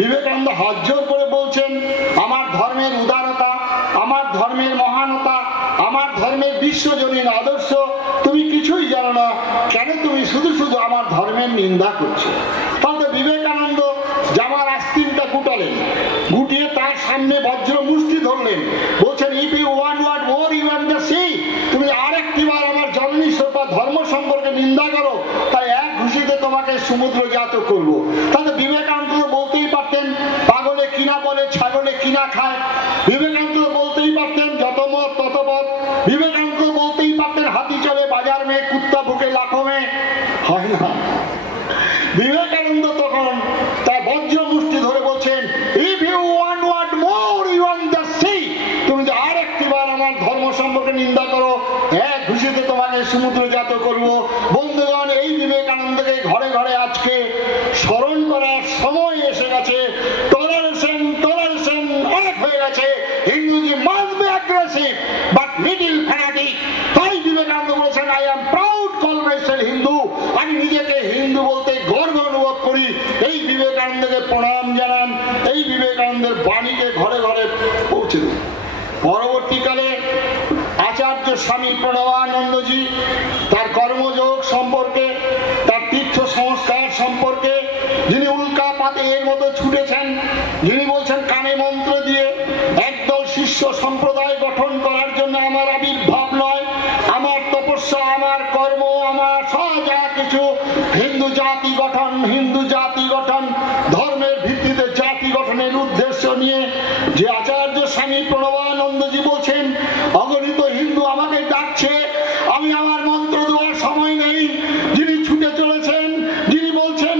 বিবেকানন্দ হাত জোর করে বলছেন, আমার ধর্মের উদারতা, আমার ধর্মের মহানতা, আমার ধর্মের বিশ্বজনীন আদর্শ তুমি কিছুই জানো না, কেন তুমি শুধু শুধু আমার ধর্মের নিন্দা করছো। তাহলে বিবেকানন্দ জামার আস্তিনটা গুটালেন, গুটিয়ে তার সামনে বজ্র মুষ্টি ধরলেন, বলছেন, if you want what more you want the sea, তুমি আরেকটি বার আমার জননী স্বরূপা ধর্ম সম্পর্কে নিন্দা করো, তাই এক ঘুষিতে তোমাকে সমুদ্র জাত করবো। তাহলে বিবেকানন্দ বলতেই পারতেন, পাগলে কিনা বলে ছাগলে কিনা খায়। বিবেকানন্দ বলতেই পারতেন, যত মত তত পথ। বিবেকানন্দ বলতেই পারতেন, হাতি চলে বাজার মে কুত্তা ভুকে লাখো মে, হয় না। বিবেকানন্দ তখন তার বজ্র মুষ্টি ধরে বলছেন, if you want what more you want the sea, তুমি যে আরেকটি বার আমার ধর্ম সম্পর্কে নিন্দা করো, এক ঘুষিতে তোমাকে সমুদ্রজাত করব। বন্ধুগণ, এই বিবেকানন্দকে ঘরে ঘরে আজকে স্মরণ করার সময় এসে গেছে। টলারেশন অনেক হয়ে গেছে। হিন্দুজি must be aggressive but little fanatic. তাই বিবেকানন্দ বলেছেন, I am proud call myself Hindu, আমি নিজেকে হিন্দু বলতে গর্ব অনুভব করি। এই বিবেকানন্দকে প্রণাম জানান, এই বিবেকানন্দের বাণীকে ঘরে ঘরে পৌঁছে দিন। পরবর্তীকালে আচার্য স্বামী প্রণবানন্দজি তার কর্মযোগ সম্পর্কে, তার তীর্থ সংস্কার সম্পর্কে, যিনি উল্কাপাতে এর মতো ছুটেছেন, যিনি বলছেন কানে মন্ত্র দিয়ে একদল শিষ্য সম্প্রদায় গঠন করার জন্য আমার আবির্ভাব নয়, আমার তপস্যা, আমার কর্ম, আমার যা কিছু হিন্দু জাতি গঠন, হিন্দু জাতি গঠন, ধর্মের ভিত্তিতে জাতি গঠনের উদ্দেশ্য নিয়ে যে আচার্য স্বামী প্রণবানন্দজি বলছেন, অগণিত হিন্দু আমাকে ডাকছে, আমি আমার মন্ত্র দেওয়ার সময় নেই। যিনি ছুটে চলেছেন, যিনি বলছেন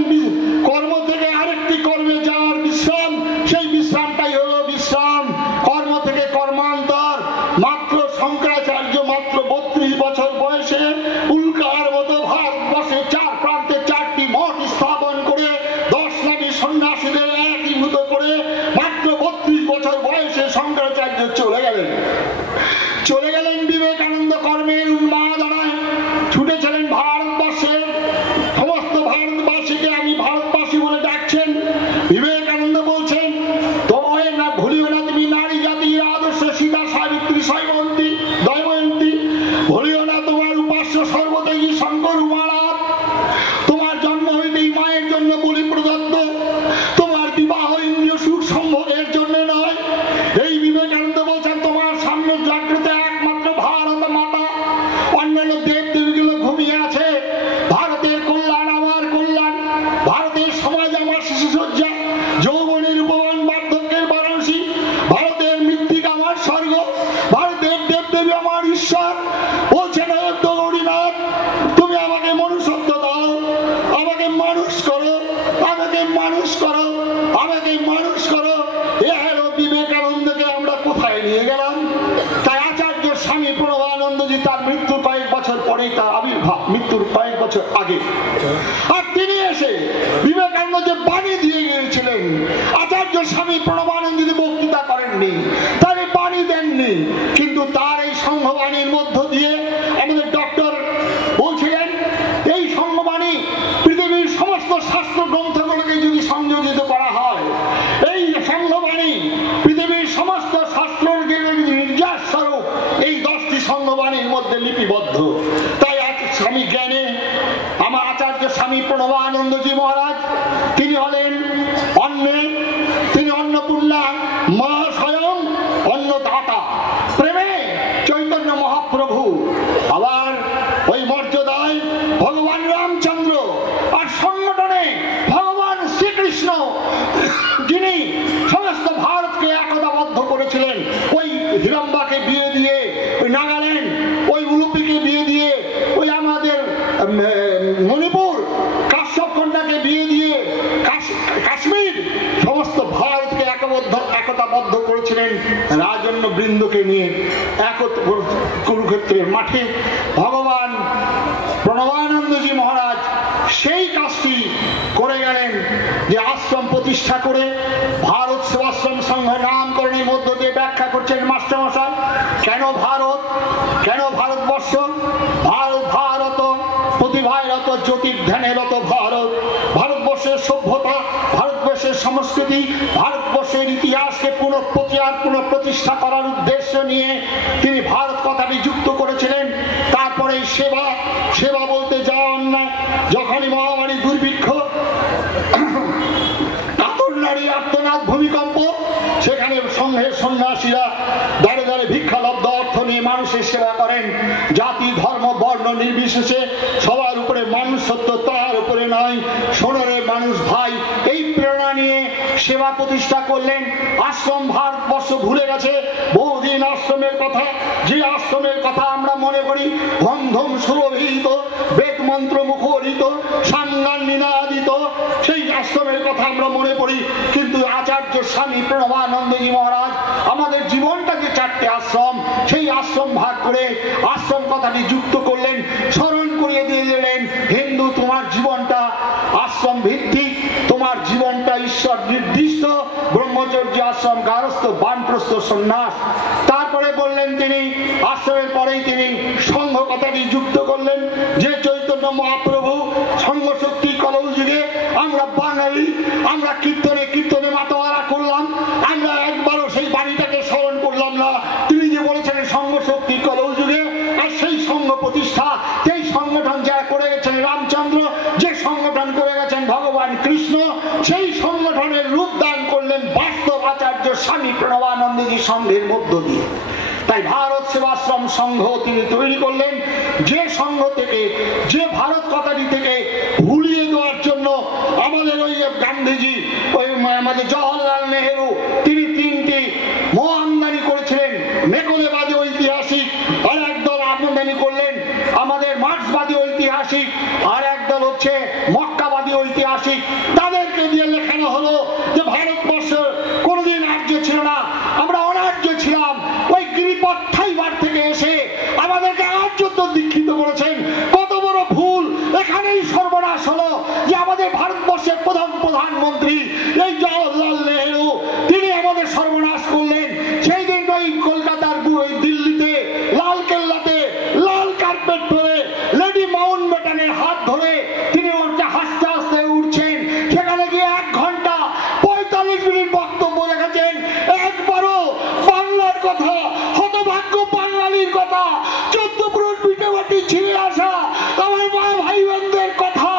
কর্ম থেকে আরেকটি কর্মে যাওয়ার বিশ্রাম, সেই বিশ্রামটাই হলো বিশ্রাম। কর্ম থেকে কর্মান্তর। মাত্র শঙ্করাচার্য মাত্র 32 বছর বয়সে উল্কার মতো ভারতবর্ষে চার প্রান্তে 4টি মঠ স্থাপন করে 10 নামী সন্ন্যাসীদের একীভূত করে মাত্র 32 বছর বয়সে শঙ্করাচার্য চলে গেলেন বিবেকানন্দ কর্মের উন্মাদনায়। ছুটেছিলেন ভারতবর্ষের সমস্ত ভারতবাসীকে আমি ভারতবাসী বলে ডাকছেন। বিবেকানন্দ বলছেন, তোমায় না ভুলিও না তুমি নারী জাতির আদর্শ সীতা সাবিত্রী দময়ন্তী, ভুলিও না তোমার উপাস্য সর্বত্যাগী শঙ্কর মহারাজ, তোমার জন্ম হইতেই মায়ের জন্য বলি প্রদত্ত, তোমার বিবাহ ইন্দ্রিয় সুখ সম্ভোগের জন্য নয়। এই বিবেকানন্দ বলছেন, তোমার সামনে জাগ্রত একমাত্র ভারত মাতা, অন্যান্য দেব দেবীগুলো ঘুমিয়ে আছে। ভারতের কল্যাণ আমার কল্যাণ, ভারতের সমাজ আমার শিশুসজ্জা, যৌবনের উপবন বার্ধক্যের বারাণসী, ভারতের মৃত্তিকা আমার স্বর্গ, ভারতের দেব দেবী আমার ঈশ্বর। বলছেন, গৌরীনাথ, তুমি আমাকে মনুষ্যত্ব দাও, আমাকে মানুষ করো, আমাকে মানুষ করো, আমাকে মানুষ করো। এ হলো বিবেকানন্দকে আমরা কোথায় নিয়ে গেলাম। তাই আচার্য স্বামী প্রণবানন্দজি তার মৃত্যু কয়েক বছর পরেই, তার আবির্ভাব মৃত্যুর কয়েক বছর আগে, আর তিনি এসে বিবেকানন্দ যে বাণী দিয়ে গিয়েছিলেন, আচার্য স্বামী প্রণবানন্দ লিপিবদ্ধ। তাই আজ স্বামী জ্ঞানে আমার আচার্য স্বামী প্রণবানন্দজি মহারাজ তিনি হলেন অন্নের, তিনি অন্নপূর্ণা মা স্বয়ং অন্নদাতা, প্রেমে চৈতন্য মহাপ্রভু, আবার ওই মর্যাদায় ভগবান রামচন্দ্র, আর সংগঠনে ভগবান শ্রীকৃষ্ণ, যিনি সমস্ত ভারতকে একতাবদ্ধ করেছিলেন। ওই হিড়ম্বাকে বিয়ে দিয়ে, ওই নাগাল্যান্ড, ওই উলুপিকে বিয়ে দিয়ে, ওই আমাদের মণিপুর কাশ্যপখণ্ডকে বিয়ে দিয়ে, কাশ্মীর, সমস্ত ভারতকে একতাবদ্ধ করেছিলেন রাজন্য বৃন্দকে নিয়ে। কুরুক্ষেত্রের মাঠে ভগবান প্রণবানন্দজি মহারাজ সেই কাজটি করে গেলেন যে আশ্রম প্রতিষ্ঠা করে ভারত সেবাশ্রম সংঘ নামকরণের মধ্য দিয়ে ব্যাখ্যা করছেন মাস্টারমশাই। কেন ভারত, কেন ভারতবর্ষ? ভারত প্রতিভারত, জ্যোতির্ধ্যানেরত ভারত, ভারতবর্ষের সভ্যতা, ভারতবর্ষের সংস্কৃতি, ভারতবর্ষের ইতিহাসকে পুনঃপ্রতিষ্ঠা করার উদ্দেশ্য নিয়ে তিনি ভারত কথাটি যুক্ত করেছিলেন। তারপরে সেবা, সেবা বলতে যাওয়া অন্যায়। যখনই মহামারী, দুর্ভিক্ষ, কাতর নারী আর্তনাদ, ভূমিকম্প, সেখানে সংঘের সন্ন্যাসীরা দাঁড়ে দাঁড়ে ভিক্ষালব্ধ অর্থ নিয়ে মানুষের সেবা করেন। জাতি, ধর্ম, বর্ণ নির্বিশেষে সবার উপরে মানুষ সত্য, তার উপরে নয়, সোনারে মানুষ ভাই, এই প্রেরণা নিয়ে সেবা প্রতিষ্ঠা করলেন। আশ্রম ভারতবর্ষ ভুলে গেছে বহুদিন আশ্রমের কথা, যে আশ্রমের কথা আমরা মনে করি ধম সুরভিত, বেদ মন্ত্র মুখরিত, সাঙ্গান নিনাদিত, সেই আশ্রমের কথা আমরা মনে করি। কিন্তু আচার্য স্বামী প্রণবানন্দজি মহারাজ আমাদের জীবনটাকে চারটে আশ্রম, সেই আশ্রম ভাগ করে আশ্রম কথাটি যুক্ত করলেন, স্মরণ করিয়ে দিয়ে দিলেন হিন্দু তোমার জীবনটা আশ্রম ভিত্তিক, তোমার জীবনটা ঈশ্বর নির্দিষ্ট, ব্রহ্মচর্য আশ্রম, গারস্থ, বানপ্রস্থ, সন্ন্যাস। তারপরে বললেন তিনি আশ্রমের পরেই তিনি সংঘ কথাটি যুক্ত করলেন, যে চৈতন্য মহাপ্রভু সংঘ শক্তি কলৌ যুগে আমরা বাঙালি, আমরা কীর্তনে কীর্তনে মাতোয়ারা করলাম, আমরা একবারও সেই বাণীটাকে স্মরণ করলাম না। তিনি যে বলেছেন সংঘ শক্তি কলৌ যুগে, আর সেই সংঘ প্রতিষ্ঠা, সেই সংগঠন যারা করে গেছেন রামচন্দ্র, যে সংগঠন করে গেছেন ভগবান কৃষ্ণ, সেই সংগঠনের রূপ দান করলেন বাস্তব আচার্য স্বামী প্রণবানন্দজি সংঘের মধ্য দিয়ে। তাই ভারত সেবাশ্রম সংঘ তিনি তৈরি করলেন, যে সংঘ থেকে, যে ভারত কথাটি থেকে ভুলিয়ে দেওয়ার জন্য আমাদের ওই গান্ধীজি, ওই আমাদের জওহরলাল নেহেরু, তিনি তিনটি আমদানি করেছিলেন। মেকলেবাদী ঐতিহাসিক আর একদল আমদানি করলেন, আমাদের মার্ক্সবাদী ঐতিহাসিক আর একদল হচ্ছে মক্কাবাদী ঐতিহাসিক। তাদেরকে দিয়ে লেখানো হলো যে ভারতবর্ষ কোনোদিন আর্য ছিল না, আমরা অনার্য ছিলাম। ওই গিরিপথ থেকে এসে আমাদেরকে আর্যত্ব দীক্ষিত করেছেন। কত বড় ভুল! এখানেই সর্বনাশ হলো যে আমাদের ভারতবর্ষের প্রধানমন্ত্রী এই জওহরলাল নেহেরু, তিনি আমাদের সর্বনাশ করলেন। সেই দিন ওই কলকাতার দিল্লিতে লাল কেল্লাতে লাল কার্পেট ধরে লেডি মাউন্ট ব্যাটেনের হাত ধরে তিনি হাসতে হাসতে উঠছেন। সেখানে গিয়ে 1 ঘন্টা 45 মিনিট বক্তব্য রেখেছেন। একবারও বাংলার কথা, হতভাগ্য বাঙালির কথা, 14 পুরুষ পিঠেবাটি ছিঁড়ে আসা আমার মা ভাই বোনদের কথা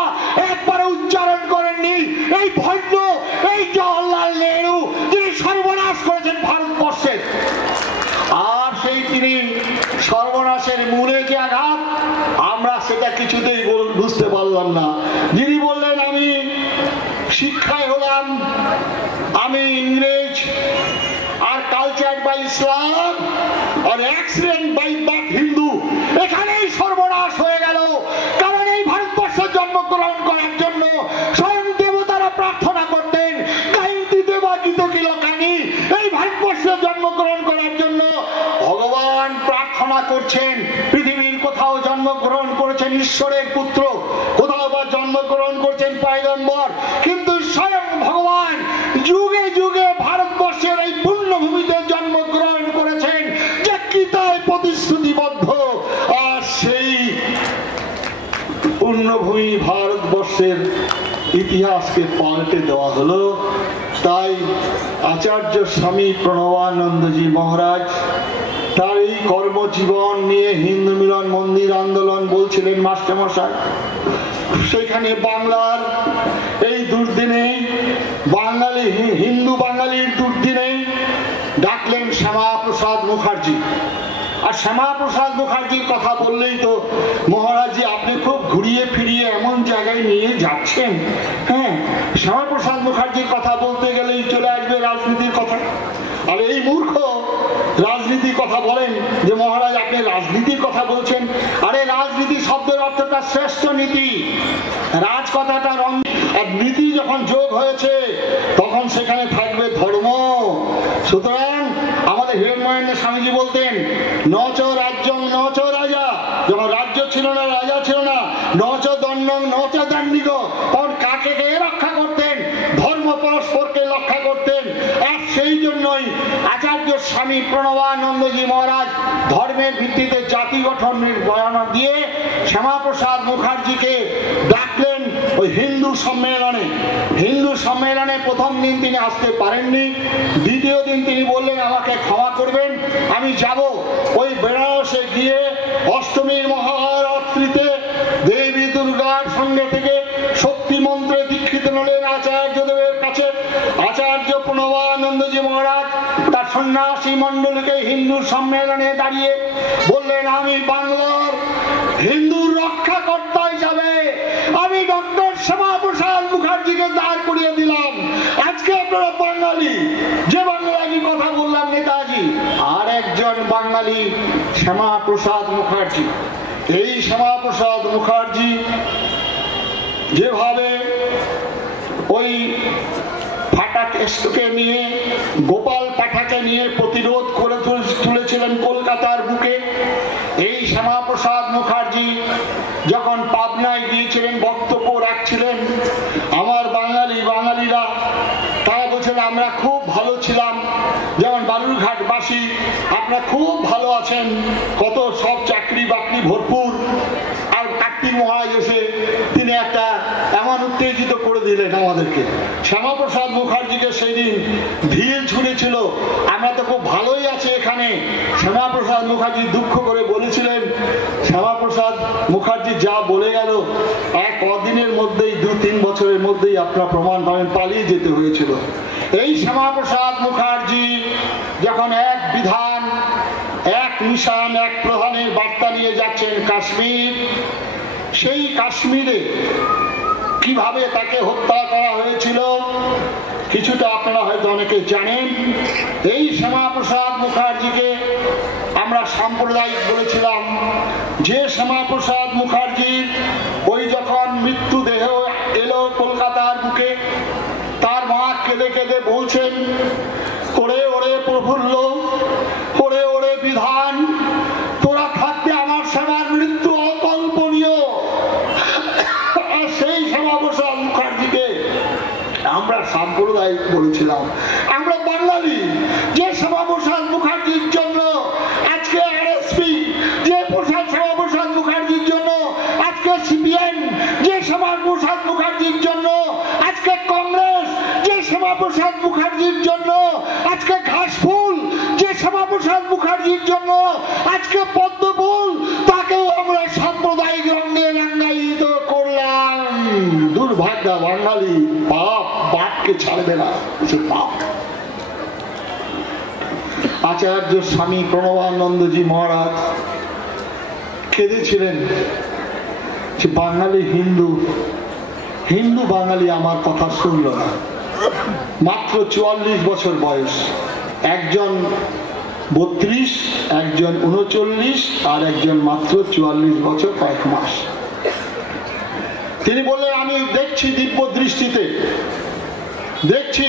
একবারও উচ্চারণ করেননি এই ভণ্ড, এই জওহরলাল নেহেরু, যিনি সর্বনাশ করেছেন ভারতবর্ষের। আর সেই তিনি সর্বনাশের মূলে যে আঘাত, আমরা সেটা কিছুতেই বুঝতে পারলাম না। যিনি বললেন আমি শিক্ষায় হলাম, আমি ইংরেজ, আর কালচার বাই ইসলাম, আর অ্যাক্সিডেন্ট বাই বাট হিন্দু, এখানেই সর্বনাশ হয়ে গেল। কারণ এই ভারতবর্ষে জন্মগ্রহণ করার জন্য স্বয়ং দেবতারা প্রার্থনা করতেন, গায়ন্তি দেবা গীত কিলকানি। এই ভারতবর্ষে জন্মগ্রহণ করার জন্য ভগবান প্রার্থনা করছেন। পৃথিবীর কোথাও জন্মগ্রহণ করেছেন ঈশ্বরের পুত্র, কোথাও বা জন্মগ্রহণ করছেন পয়গম্বর, কিন্তু স্বয়ং ভগবান যুগে যুগে ভারতবর্ষের এই পুণ্যভূমিতে জন্মগ্রহণ করেছেন, যে গীতায় প্রতিশ্রুতিবদ্ধ। আর সেই পুণ্যভূমি ভারতবর্ষের ইতিহাসকে পাল্টে দেওয়া হলো। তাই আচার্য স্বামী প্রণবানন্দজি মহারাজ তার এই কর্ম জীবন নিয়ে হিন্দু মিলন মন্দির আন্দোলন বলছিলেন মাস্টারমশাই। সেখানে বাংলার এই দুর্দিনে বাঙালি হিন্দু বাঙালির দুর্দিনে ডাকলেন শ্যামাপ্রসাদ মুখার্জি। আর শ্যামাপ্রসাদ মুখার্জির কথা বললেই তো মহারাজজি আপনি খুব ঘুরিয়ে ফিরিয়ে এমন জায়গায় নিয়ে যাচ্ছেন। হ্যাঁ, শ্যামাপ্রসাদ মুখার্জির কথা বলতে গেলেই চলে আসবে রাজনীতির কথা। আর এই মূর্খ রাজনীতির কথা বলেন যে মহারাজ আপনি রাজনীতির কথা বলছেন। আরে রাজনীতি শব্দের অর্থটা শ্রেষ্ঠ নীতি, রাজ কথাটা রং, আর নীতি যখন যোগ হয়েছে তখন সেখানে থাকবে ধর্ম। সুতরাং আমাদের হিরণমহেন্দ্র স্বামীজি বলতেন নচ রাজ্যং নচ রাজা, যখন রাজ্য ছিল না রাজা ছিল না, নচ দণ্ডং নচ দান্ডিক, তখন কাকে কে রক্ষা করতেন? ধর্ম পরস্পরকে রক্ষা করতেন। আর সেই জন্যই আচার্য স্বামী প্রণবানন্দজি মহারাজ ধর্মের ভিত্তিতে জাতি গঠনের বয়ান দিয়ে শ্যামাপ্রসাদ মুখার্জিকে ডাকলেন ওই হিন্দু সম্মেলনে। হিন্দু সম্মেলনে প্রথম দিন তিনি আসতে পারেননি, দ্বিতীয় দিন তিনি বললেন আমাকে ক্ষমা করবেন, আমি যাব। ওই বেনারসে গিয়ে অষ্টমীর মহারাত্রিতে দেবী দুর্গার সঙ্গে থেকে শক্তি মন্ত্রে দীক্ষিত হলেন আচার্যদেবের কাছে। আচার্য প্রণবানন্দজি মহারাজ তার সন্ন্যাসী মণ্ডলীকে হিন্দু সম্মেলনে দাঁড়িয়ে বললেন আমি বাংলার হিন্দুর রক্ষা করতে যাবে, আমি ডক্টর শ্যামাপ্রসাদ মুখার্জিকে দাঁড় করিয়ে দিলাম। আজকে আপনারা বাঙালি, যে বাঙালি কথা বললাম নেতাজি, আর একজন বাঙালি শ্যামাপ্রসাদ মুখার্জি। এই শ্যামাপ্রসাদ মুখার্জি যেভাবে ওই ফাটাকে নিয়ে গোপাল পাঠাকে নিয়ে প্রতিরোধ করে তুলেছিলেন কলকাতার বুকে, এই শ্যামাপ্রসাদ মুখার্জি যখন পাবনায় গিয়েছিলেন বক্তব্য রাখছিলেন, আমার বাঙালিরা তারা বলছেন আমরা খুব ভালো ছিলাম, যেমন বালুরঘাটবাসী আপনারা খুব ভালো আছেন, কত সব চাকরি বাকরি ভরপুর। আর কার্তিক মহারাজ এসে তিনি একটা এমন উত্তেজিত করে দিলেন আমাদেরকে। শ্যামাপ্রসাদ মুখার্জিকে সেই দিন ঢিল ছুঁড়েছিল, আমরা তো খুব ভালোই আছি এখানে। শ্যামাপ্রসাদ মুখার্জি দুঃখ করে বলেছিলেন, শ্যামাপ্রসাদ মুখার্জি যা বলে গেল এক কদিনের মধ্যেই 2-3 বছরের মধ্যেই আপনারা প্রমাণ পাবেন, পালিয়ে যেতে হয়েছিল। এই শ্যামাপ্রসাদ মুখার্জি যখন এক বিধান, এক মিশন, এক প্রধানের বার্তা নিয়ে যাচ্ছেন কাশ্মীর, সেই কাশ্মীরে কিভাবে তাকে হত্যা করা হয়েছিল কিছুটা আপনারা হয়তো অনেকে জানেন। এই শ্যামাপ্রসাদ মুখার্জিকে আমরা সাম্প্রদায়িক বলেছিলাম। যে শ্যামাপ্রসাদ মুখার্জির ওই যখন মৃত্যুদেহ এলো কলকাতার বুকে, তার মা কেঁদে কেঁদে বলছেন ওরে ওরে প্রফুল্ল, ওরে ওরে বিধান, তোরা থাকতে আমার সেবার মৃত্যু অকল্পনীয়। আর সেই শ্যামাপ্রসাদ মুখার্জিকে আমরা সাম্প্রদায়িক বলেছিলাম। আমরা বাঙালি, যে শ্যামাপ্রসাদ মুখার্জির জন্য আজকে আরএসপি, যে শ্যামাপ্রসাদ মুখার্জির জন্য আজকে সিপিএম, যে শ্যামাপ্রসাদ মুখার্জির জন্য আজকে কংগ্রেস, যে শ্যামাপ্রসাদ মুখার্জির জন্য আজকে ঘাসফুল, যে শ্যামাপ্রসাদ মুখার্জির জন্য আজকে পদ্মফুল, তাকেও আমরা সাম্প্রদায়িক রঙে রঙায়িত করলাম। দুর্ভাগ্য বাঙালি, পাপ বাপকে ছাড়বে না, পাপ। আচার্য স্বামী প্রণবানন্দজি মহারাজ কেঁদেছিলেন যে বাঙালি হিন্দু বাঙালি আমার কথা শুনল না। মাত্র 44 বছর বয়স, একজন 32, একজন 39, আর একজন মাত্র 44 বছর কয়েক মাস। তিনি বললেন আমি দেখছি দিব্য দৃষ্টিতে, দেখছি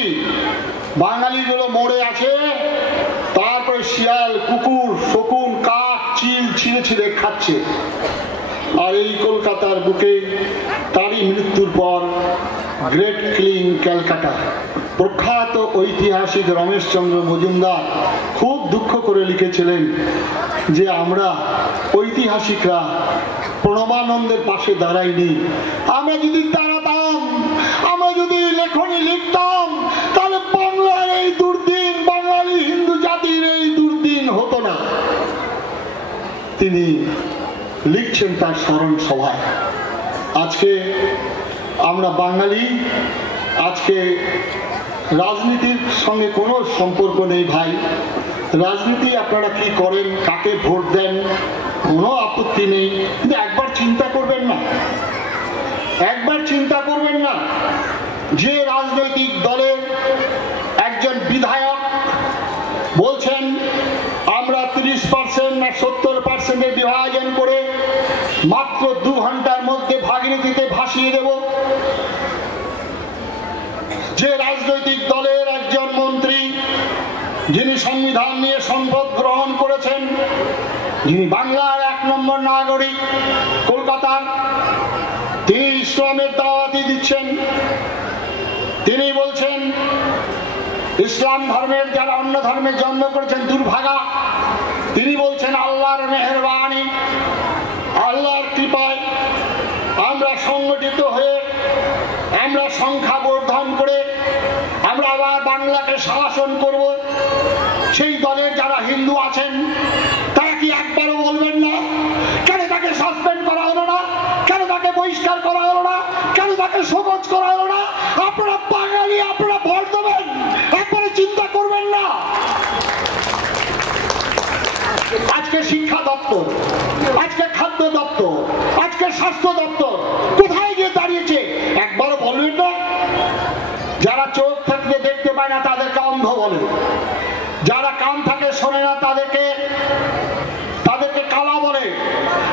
বাঙালিগুলো মরে আছে, তারপরে শিয়াল, কুকুর, শকুন, কাক, চিল ছিঁড়ে ছিঁড়ে খাচ্ছে। আর এই কলকাতার বুকে তারই মৃত্যুর পর গ্রেট ক্লিন ক্যালকাটা প্রখ্যাত ঐতিহাসিক রমেশচন্দ্র মজুমদার খুব দুঃখ করে লিখেছিলেন যে আমরা ঐতিহাসিকরা প্রণবানন্দের পাশে দাঁড়াইনি। আমরা যদি দাঁড়াতাম, আমরা যদি লেখনী লিখতাম, তাহলে বাংলার এই দুর্দিন, বাঙালি হিন্দু জাতির এই দুর্দিন হতো না। তিনি লিখছেন তার স্মরণ সভায়। আজকে আমরা বাঙালি, আজকে রাজনীতির সঙ্গে কোনো সম্পর্ক নেই ভাই। রাজনীতি আপনারা কি করেন, কাকে ভোট দেন, কোনো আপত্তি নেই, কিন্তু একবার চিন্তা করবেন না, একবার চিন্তা করবেন না যে রাজনৈতিক দলের একজন বিধায়ক বলছেন আমরা 30% না 70% বিভাজন করে মাত্র 2 ঘন্টার মধ্যে ভাগীরথীতে ভাসিয়ে দেব। যে রাজনৈতিক দলের একজন মন্ত্রী যিনি সংবিধান নিয়ে শপথ গ্রহণ করেছেন, যিনি বাংলার 1 নম্বর নাগরিক, কলকাতার, তিনি ইসলামের দাওয়াতি দিচ্ছেন। তিনি বলছেন ইসলাম ধর্মের যারা অন্য ধর্মে জন্ম করেছেন দুর্ভাগা। তিনি বলছেন আল্লাহর মেহেরবানি, আল্লাহর কৃপায় আমরা সংগঠিত হয়ে, আমরা সংখ্যা বর্ধন করে আমরা আবার বাংলাকে শাসন করব। সেই দলের যারা হিন্দু আছেন তারা কি একবারও বলবেন না কেন তাকে সাসপেন্ড করা হলো না, কেন তাকে বহিষ্কার করা হলো না, কেন তাকে শোকজ করা হলো না? আপনারা বাঙালি, আপনারা ভোট দেবেন, একবারে চিন্তা করবেন না। আজকে শিক্ষা দপ্তর, আজকে খাদ্য দপ্তর, আজকে স্বাস্থ্য দপ্তর কোথায় গিয়ে দাঁড়িয়েছে একবারও বলবেন না? যারা চোখ থাকতে দেখতে পায় না তাদেরকে অন্ধ বলে, যারা কান থাকে শোনে না তাদেরকে কালা বলে,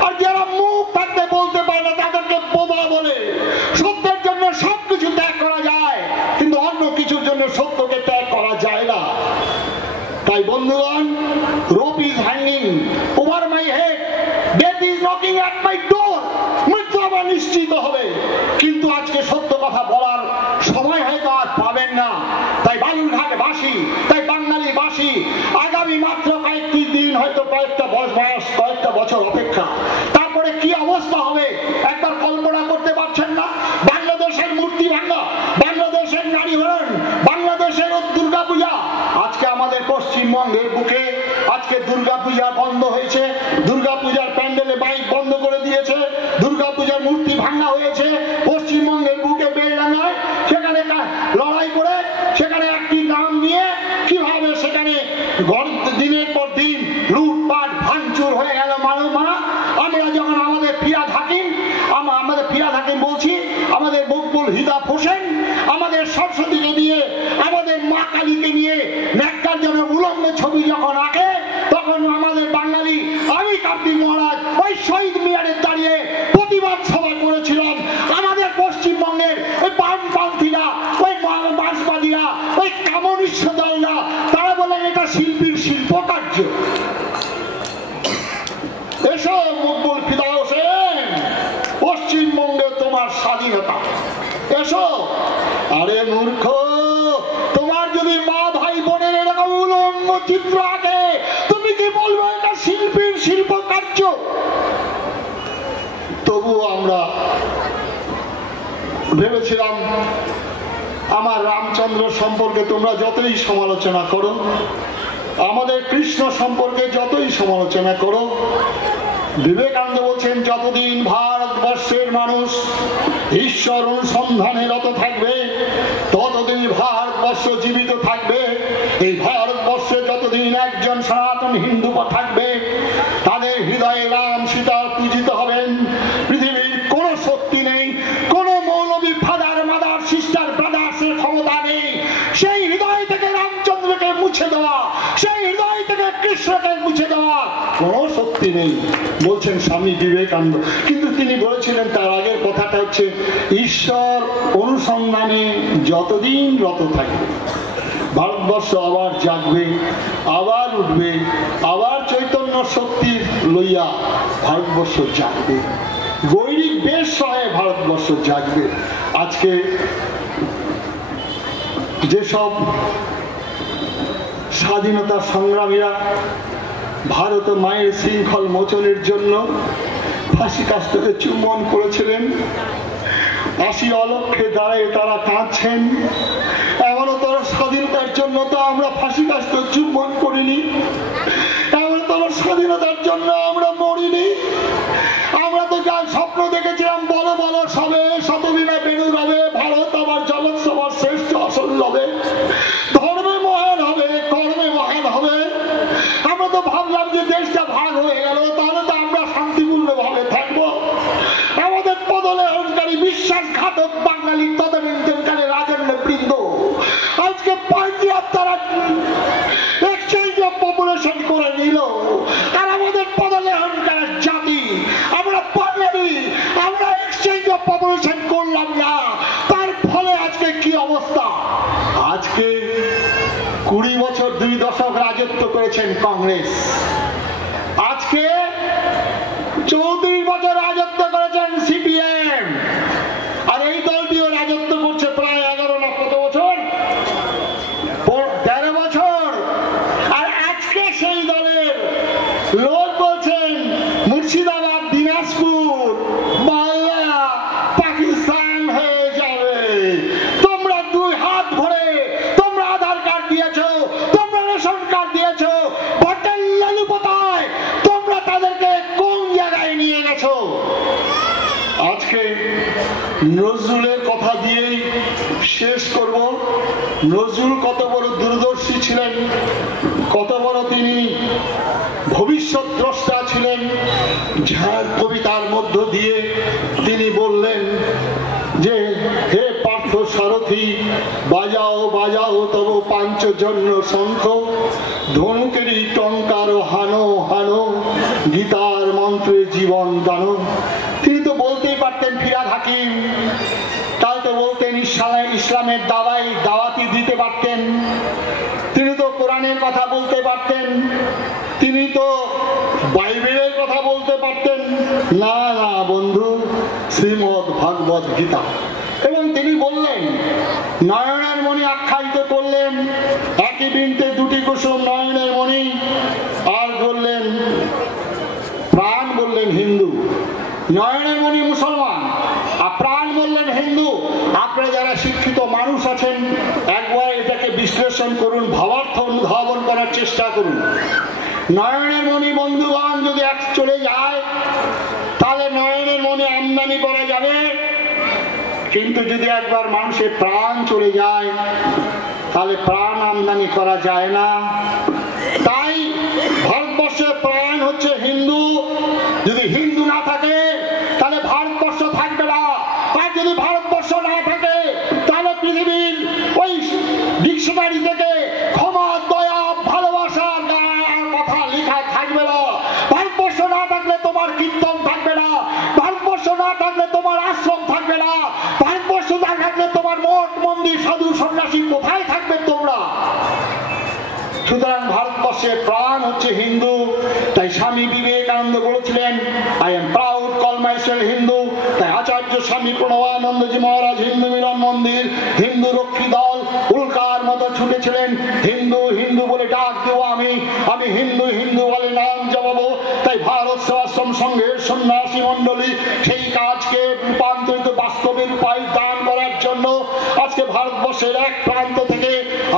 আর যারা মুখ থাকতে বলতে পারে না তাদেরকে বোবা বলে। সত্যের জন্য সবকিছু ত্যাগ করা যায়, কিন্তু অন্য কিছুর জন্য সত্যকে ত্যাগ করা যায় না। তাই বন্ধুগণ, rope is hanging over my head, death is knocking at my door, মৃত্যু আবার নিশ্চিত হবে, কিন্তু আজকে সত্য কথা বলার সময় হয়তো আর পাবেন না। তাই বালুরঘাট বাসী, তাই বাঙালি বাসী আগামী মাত্র কয়েকটি দিন, হয়তো কয়েকটা বয়স, কয়েকটা বছর অপেক্ষা, তারপরে কি অবস্থা হবে একবার কল্পনা করতে পারছেন না? বাংলাদেশের মূর্তি ভাঙা, বাংলাদেশের নারী হরণ, বাংলাদেশের দুর্গাপূজা। আজকে আমাদের পশ্চিমবঙ্গের বুকে আজকে দুর্গাপূজা বন্ধ হয়েছে, দুর্গাপূজার প্যান্ডেলে বাইক বন্ধ করে দিয়েছে, দুর্গাপূজার মূর্তি ভাঙা হয়েছে। পশ্চিমবঙ্গের বুকে বেলডাঙ্গায় সেখানে লড়াই করে সেখানে একটি নাম নিয়ে কিভাবে সেখানে দিনের পর দিন লুটপাট ভাঙচুর হয়ে গেল মানবমারা। আমরা যখন আমাদের ফিরাদ হাকিম বলছি, আমাদের মকবুল হিদাব হোসেন, আমাদের সরস্বতীকে নিয়ে, আমাদের মা কালীকে নিয়ে ন্যাক্কারজনক উলঙ্গ ছবি যখন আঁকে, তখন আমাদের বাঙালি, আমি কার্তিক মহারাজ ওই শহীদ মিনারে দাঁড়িয়ে প্রতিবাদ সভা করেছিলাম। আমাদের পশ্চিমবঙ্গের ওই বামপন্থীরা, ওই মার্ক্সবাদীরা, ওই কমিউনিস্ট দলরা, তারা বলে এটা শিল্পীর শিল্পকার্য। এসো মকবুল ফিদা হোসেন, পশ্চিমবঙ্গে তোমার স্বাধীনতা, এসো। আরে মূর্খ, তোমার যদি মা ভাই বোনের এরকম উলঙ্গ চিত্র আঁকে, তুমি কি বলবো এটা শিল্পীর শিল্পকার্য? তবুও আমরা ভেবেছিলাম আমার রামচন্দ্র সম্পর্কে তোমরা যতই সমালোচনা করো, আমাদের কৃষ্ণ সম্পর্কে যতই সমালোচনা করো, বিবেকানন্দ বলছেন যতদিন ভারতবর্ষের মানুষ ঈশ্বর অনুসন্ধানে রত থাকবে ততদিন ভারতবর্ষ জীবিত থাকবে। এই ভারতবর্ষে যতদিন একজন সনাতন হিন্দু থাকবে, তাদের হৃদয়ে রাম সীতা পূজিত হবেন। পৃথিবীর কোনো শক্তি নেই, কোনো মৌলবী ফাদার মাদার সিস্টার ব্রাদার্সের ক্ষমতা নেই সেই হৃদয় থেকে রামচন্দ্রকে মুছে দেওয়া, সেই হৃদয় থেকে কৃষ্ণকে মুছে দেওয়া কোনো শক্তি নেই, বলছেন স্বামী বিবেকানন্দ। কিন্তু তিনি বলেছিলেন, তার আগের কথাটা হচ্ছে ঈশ্বর অনুসন্ধানে যতদিন রত থাকবে ভারতবর্ষ আবার জাগবে, আবার উঠবে, আবার চৈতন্য শক্তি লইয়া ভারতবর্ষ জাগবে, গৈরিক বেশ সহে ভারতবর্ষ জাগবে। আজকে যেসব স্বাধীনতা সংগ্রামীরা ভারত মায়ের শৃঙ্খল মোচনের জন্য ফাঁসি কাষ্ঠকে চুম্বন করেছিলেন, 80 অলক্ষে দাঁড়িয়ে তারা কাঁদছেন। এমনতর স্বাধীনতার জন্য তো আমরা ফাঁসি কাষ্ঠ চুম্বন করিনি, এমনতর স্বাধীনতার জন্য আমরা মরি দেখেছিলাম বলো বলো সবে শতদিনে বেণু রবে, ভারত আমার জগৎ সবার শ্রেষ্ঠ আসল রবে, ধর্মে মহান হবে কর্মে মহান হবে। আমরা তো ভাবলাম যে দেশটা ভাগ হয়ে গেল, তাহলে তো আমরা শান্তিপূর্ণ ভাবে থাকবো। আমাদের পদলে অহংকারী বিশ্বাসঘাতক বাঙালি তদানীন্তনকালে রাজন্য বৃন্দ আজকে পাঞ্জাব তারা এক্সচেঞ্জ অফ পপুলেশন করে নিল, আর আমাদের পদলে অহংকার জাতি আমরা বাঙালি আমরা এক্সচেঞ্জ অফ পপুলেশন করলাম না। তার ফলে আজকে কি অবস্থা? আজকে 20 বছর 2 দশক রাজত্ব করেছেন কংগ্রেস, আজকে 34 বছর রাজত্ব করেছেন সিপিএম, আর এই দলটিও রাজত্ব করছে প্রায় 11 না কত বছর, 13 বছর। আর আজকে সেই দলের লোক বলছেন মুর্শিদাবাদ দিনাজপুর বাংলা পাকিস্তান হয়ে যাবে। তোমরা 2 হাত ভরে তোমরা আধার কার্ড দিয়েছো, তোমরা রেশন কার্ড দিয়েছো, ভোটার লালু কোথায়? তোমরা তাদেরকে কোন জায়গায় নিয়ে গেছো? আজকে নজরুলের কথা দিয়েই শেষ করব। নজরুল কত বড় দূরদর্শী ছিলেন, কত বড় তিনি ভবিষ্যৎ দ্রষ্টা ছিলেন, যার কবিতার মধ্য দিয়ে তিনি বললেন যে হে পার্থ সারথি বাজাও বাজাও তব পাঞ্চজন্য শঙ্খ, ধনুকেরই টঙ্কার হানো হানো, গীতার মন্ত্রে জীবন দানো। তিনি তো বলতেই পারতেন ফিরাদ হাকিম, তাই তো বলতেন ইসলামের দাওয়াতি দিতে পারতেন, তিনি তো কোরআনের কথা বলতে পারতেন, তিনি তো বাইবেলের কথা বলতে পারতেন। না না বন্ধু, শ্রীমদ ভাগবত গীতা। এবং তিনি বললেন নয়নের মণি আখ্যায়িত করলেন, একই বৃন্তে 2টি কুসুম নয়নের মণি, আর বললেন প্রাণ বললেন হিন্দু, নয়নের মণি মুসলমান আর প্রাণ বললেন হিন্দু। আপনারা যারা শিক্ষিত মানুষ আছেন একবার এটাকে বিশ্লেষণ করুন, ভাবার্থ অনুধাবন করার চেষ্টা করুন। নয়নের মণি বন্ধুগণ যদি এক চলে যায় তাহলে নয়নের মণি আমদানি করা যাবে, কিন্তু যদি একবার মানুষের প্রাণ চলে যায় তাহলে প্রাণ আমদানি করা যায় না। তাই ভারতবর্ষের প্রাণ হচ্ছে হিন্দু, যদি হিন্দু না থাকে তাহলে ভারতবর্ষ থাকবে না, আর যদি ভারতবর্ষ না থাকে তাহলে পৃথিবীর ওই ডিকশনারি থেকে ক্ষমা দয়া ভালোবাসার কথা লেখা থাকবে না। ভারতবর্ষ না থাকলে তোমার কীর্তন থাকবে না, ভারতবর্ষ না থাকলে তোমার আশ্রম থাকবে না, ভারতবর্ষ না থাকলে তোমার মঠ মন্দির সাধু সন্ন্যাসী কোথায় থাকবে তোমরা? সুতরাং ভারতবর্ষের প্রাণ হচ্ছে হিন্দু। তাই স্বামী বিবেকানন্দ বলেছিলেন I am proud call myself Hindu. তাই আচার্য স্বামী প্রণবানন্দজি মহারাজ হিন্দু মিলন মন্দির, হিন্দু রক্ষী দল উল্কার মতো ছুটেছিলেন, হিন্দু হিন্দু বলে ডাক দেবো আমি, আমি হিন্দু হিন্দু বলে নাম জমাবো। তাই ভারত সেবাশ্রম সংঘের সন্ন্যাসী মন্ডলী সেই কাজকে রূপান্তরিত বাস্তবে রূপায়িত করার জন্য আজকে ভারতবর্ষের এক প্রান্ত থেকে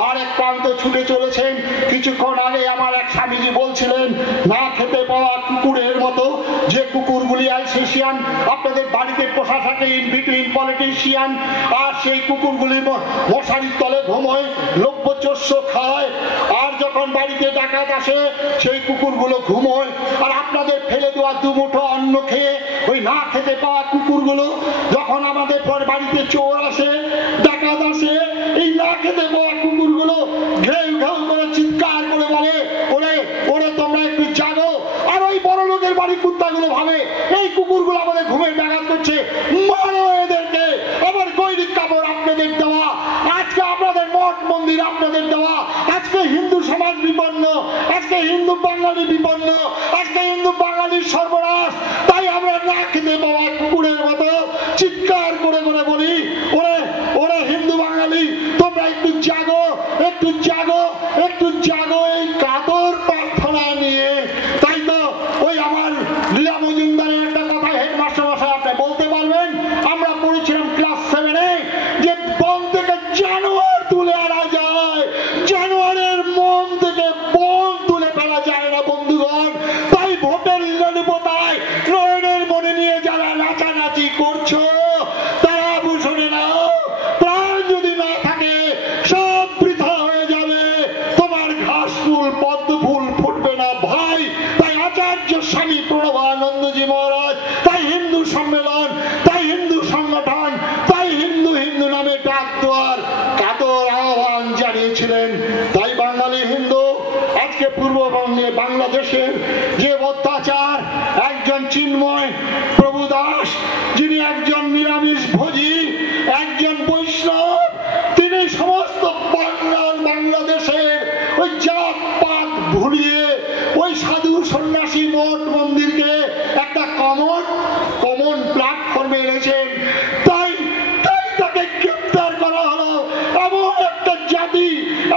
আর এক প্রান্ত ছুটে চলেছেন। কিছুক্ষণ আগে আমার এক স্বামীজি বলছিলেন না খেতে পাওয়া কুকুরের মতো যে কুকুরগুলি আলসেশিয়ান আপনাদের বাড়িতে পোষা থাকে ইন বিটুইন পলিটিশিয়ান, আর সেই কুকুরগুলি মশারির তলে ঘুমোয়, লভ্য চস্য খায়, আর যখন বাড়িতে ডাকাত আসে সেই কুকুরগুলো ঘুমোয়। আর আপনাদের ফেলে দেওয়া 2 মুঠো অন্ন খেয়ে ওই না খেতে পাওয়া কুকুরগুলো যখন আমাদের পর বাড়িতে চোর আসে ডাকাত আসে, এই না খেতে পাওয়া কুকুরগুলো ঘেউ ঘেউ করে চিৎকার করে বলে ওরে ওরে তোমরা একটু জাগো। আর ওই বড় লোকের বাড়ির কুত্তাগুলো ভাবে এই কুকুরগুলো আমাদের ঘুমের ডাকাত করছে, মারো এদেরকে। আবার গৈরিক কাপড় আপনাদের দেওয়া, আজকে আপনাদের মঠ মন্দির আপনাদের দেওয়া, আজকে হিন্দু সমাজ বিপন্ন, আজকে হিন্দু বাঙালি বিপন্ন, আজকে হিন্দু বাঙালির সর্বনাশ। তাই আমরা না খেতে পাওয়া কুকুরের মতো চিৎকার করে করে বলি ওরে ওরে হিন্দু বাঙালি তোমরা একটু জাগো, একটু জাগো, একটু জাগো, এই কাতর প্রার্থনা নিয়ে। তাই তো ওই আমার লীলা মজুমদারের একটা কথা হেডমাস্টার মশাই আপনি বলতে পারবেন, আমরা পড়েছিলাম ক্লাস 7-এ যে বন থেকে জানোয়ার তুলে আনা যায়, জানোয়ারের মন থেকে বন তুলে ফেলা যায় না বন্ধুগণ। তাই ভোটের নির্বাচনে নয়নের মনে নিয়ে যারা নাচানাচি স্বামী প্রণবানন্দজি মহারাজ তাই হিন্দু সম্মেলন, তাই হিন্দু সংগঠন, তাই হিন্দু হিন্দু নামে ডাক দেওয়ার কাতর আহ্বান জানিয়েছিলেন। তাই বাঙালি হিন্দু আজকে পূর্ববঙ্গে বাংলাদেশের যে অত্যাচার, একজন চিন্ময় প্রভু দাস যিনি একজন নিরামিষ ভোজী, একজন বৈষ্ণব, তিনি সমস্ত বাংলাদেশের ওই জাত পাত ভুলিয়ে ওই সাধু সন্ন্যাসী মঠ মন্দিরকে একটা কমন প্ল্যাটফর্মে এনেছেন। তাই তাকে গ্রেপ্তার করা হলো। এমন একটা জাতি,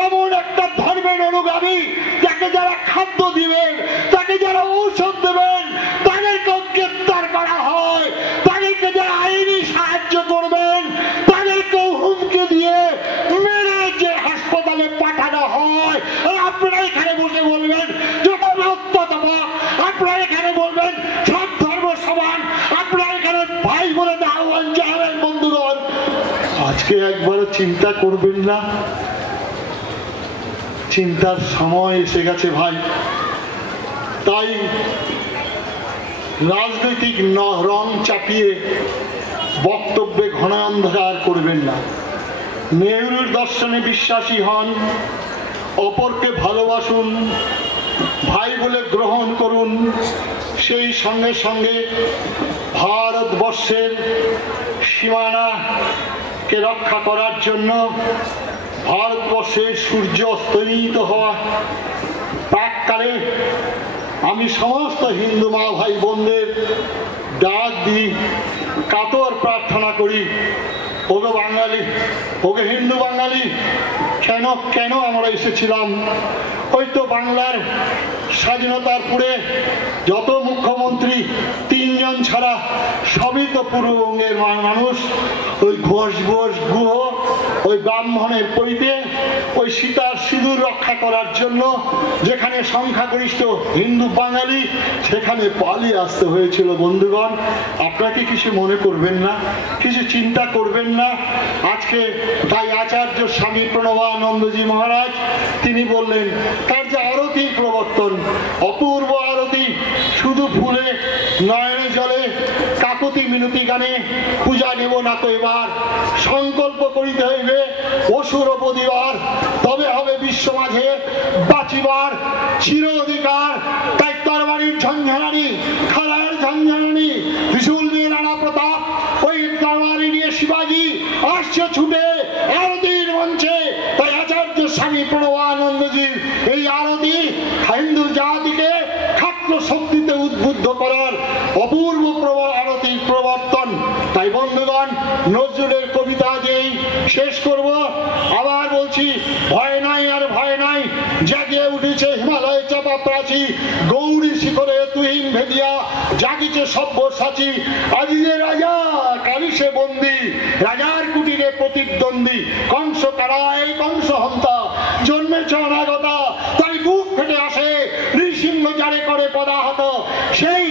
এমন একটা ধর্মের অনুগামী, তাকে যারা খাদ্য দিবেন, তাকে যারা ঔষধ দেবেন, তাদেরকেও গ্রেপ্তার করা হয়। তাদেরকে যারা আইনি সাহায্য করবেন, তাদেরকেও হুমকি দিয়ে মেরে যে হাসপাতালে পাঠানো হয়। আপনারা এখানে বসে বলবেন আপনারা এখানে বলবেন সব ধর্ম সমান, আপনারা এখানে ভাই বলে আহ্বান জানাবেন। বন্ধুগণ, আজকে একবারও চিন্তা করবেন না? চিন্তার সময় এসে গেছে ভাই। তাই রাজনৈতিক রং চাপিয়ে বক্তব্যে ঘন অন্ধকার করবেন না। নেহরুর দর্শনে বিশ্বাসী হন, অপরকে ভালোবাসুন, ভাই বলে গ্রহণ করুন। সেই সঙ্গে সঙ্গে ভারতবর্ষের সীমানাকে রক্ষা করার জন্য ভারতবর্ষের সূর্য অস্তমিত হওয়া প্রাককালে আমি সমস্ত হিন্দু মা ভাই বোনদের ডাক দিই, কাতর প্রার্থনা করি, ওগো বাঙালি, ওগো হিন্দু বাঙালি, কেন আমরা এসেছিলাম? ওই তো বাংলার স্বাধীনতার পরে যত মুখ্যমন্ত্রী 3 জন ছাড়া সবই তো পূর্ববঙ্গের মানুষ। ওই ঘোষ গুহ, ওই ব্রাহ্মণের পৈতে, ওই সীতার সিঁদুর রক্ষা করার জন্য যেখানে সংখ্যাগরিষ্ঠ হিন্দু বাঙালি, সেখানে পালিয়ে আসতে হয়েছিল। বন্ধুগণ, আপনাকে কিছু মনে করবেন না, কিছু চিন্তা করবেন না। আজকে তাই আচার্য স্বামী প্রণবানন্দজি মহারাজ তিনি বললেন, তার যে আরতি প্রবর্তন, অপূর্ব আরতি, শুধু ফুলে নয়নে জলে কাকুতি মিনতি গানে পূজা নেব না তো, এবার সংকল্প করিতে হইবে অসুর বদিবার, তবে হবে বিশ্ব মাঝে বাঁচিবার চির অধিকার। তাই তরবারির ঝঞ্ঝানি, খালার ঝঞ্ঝানি, ত্রিশূল দিয়ে রানা প্রতাপ, ওই তরবারি নিয়ে শিবাজি আসছে ছুটে আরতির মঞ্চে। তাই আচার্য স্বামী প্রণবানন্দজির এই আরতি হিন্দু জাতিকে ক্ষাত্র শক্তিতে উদ্বুদ্ধ করার অপূর্ব আরতির প্রবর্তন। তাই বন্ধুগণ, নজরুলের কবিতা যেই শেষ করব, আবার বলছি, ভয় নাই আর ভয় নাই, জাগিয়ে উঠেছে হিমালয় চাপা প্রাচী, গৌরী শিখরে তুহিন ভেদিয়া জাগিছে সব্যসাচী। আজিজে রাজা কালিসে বন্দী, রাজার কুটিরে প্রতিদ্বন্দ্বী, কংস কারায় কংস হন্তা, জন্মেছে অনাগতা। তাই বুক ফেটে আসে নৃসিংহ যারে করে পদাহত। সেই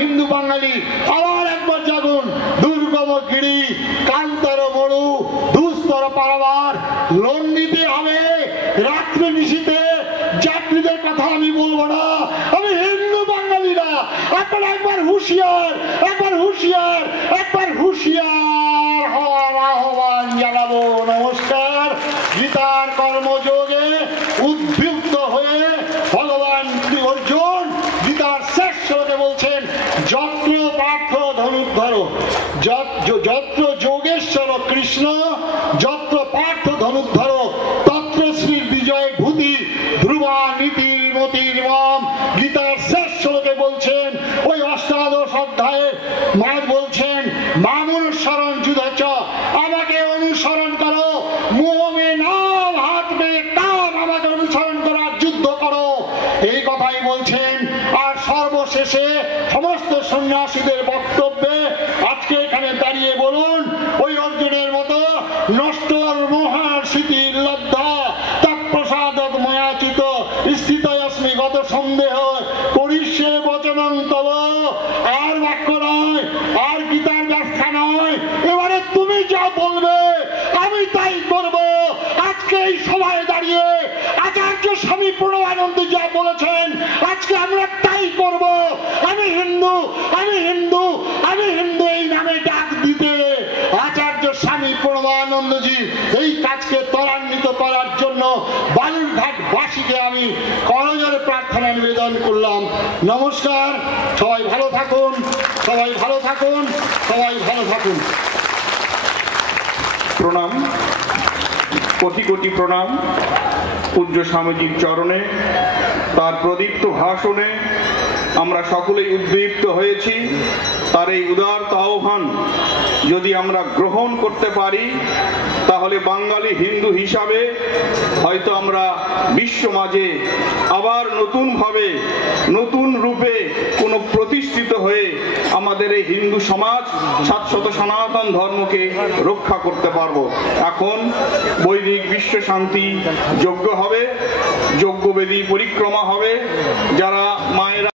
হিন্দু বাঙালি আবার একবার জাগুন, দুর্গম গিরি কান্তর মরু দুস্তর পারাবার, লোন নিতে হবে রাত্রি নিশীতে। যাত্রীদের কথা আমি বলবো না, আমি হিন্দু বাঙালিরা আপনারা একবার হুঁশিয়ার, একবার হুঁশিয়ার, একবার হুঁশিয়ার হওয়ার আহ্বান জানাবো। নমস্কার। গীতার কর্মযোগে উদ্বুদ্ধ হয়ে ভগবান অর্জুন গীতার শেষ শ্লোকে বলছেন, যত্র পার্থ ধনুর্ধর, যত্র যোগেশ্বর কৃষ্ণ, যত্র পার্থ ধনুর্ধর, তত্র শ্রী বিজয় ভূতি ধ্রুবা নীতির মতির মম। গীতার শেষ শ্লোকে বলছেন, ওই অষ্টাদশ অধ্যায়ে মা বলছেন, মানুষরণ যুদ্ধ, আমাকে অনুসরণ করো, মোহে নাম হাত মে কাম, আমাকে অনুসরণ করার যুদ্ধ করো, এই কথাই বলছেন। আর সর্বশেষে সমস্ত সন্ন্যাসীদের বক্তব্যে আজকে এখানে দাঁড়িয়ে বলুন, ওই অর্জুনের মতো নষ্ট মহার স্মৃতির লব্ধা তৎপ্রসাদত ময়াচিত স্থিত অস্মি গত সন্দেহ করিষ্যে বচনং তব। আর বাক্য নয়, আর গীতার ব্যাখ্যা নয়, এবারে তুমি যা বলবে আমি তাই করব। আজকে এই সভায় দাঁড়িয়ে আচার্য স্বামী প্রণবানন্দ যা বলেছেন, আজকে আমরা তাই করব। হিন্দু, আমি হিন্দু, আমি হিন্দু এই নামে ডাক দিতে আচার্য স্বামী প্রণবানন্দজি এই কাজকে ত্বরান্বিত করার জন্য বালুরঘাট বাসীকে আমি করজোড়ে প্রার্থনা নিবেদন করলাম। নমস্কার, সবাই ভালো থাকুন, সবাই ভালো থাকুন, সবাই ভালো থাকুন। প্রণাম, কোটি কোটি প্রণাম পূজ্য স্বামীজির চরণে। তার প্রদীপ্ত ভাষণে আমরা সকলেই উদ্দীপ্ত হয়েছি। তার এই উদারত আহ্বান যদি আমরা গ্রহণ করতে পারি, তাহলে বাঙালি হিন্দু হিসাবে হয়তো আমরা বিশ্ব মাঝে আবার নতুনভাবে নতুন রূপে কোনো প্রতিষ্ঠিত হয়ে আমাদের এই হিন্দু সমাজ শাশ্বত সনাতন ধর্মকে রক্ষা করতে পারবো। এখন বৈদিক বিশ্ব শান্তি যজ্ঞ হবে, যজ্ঞবেদী পরিক্রমা হবে। যারা মায়েরা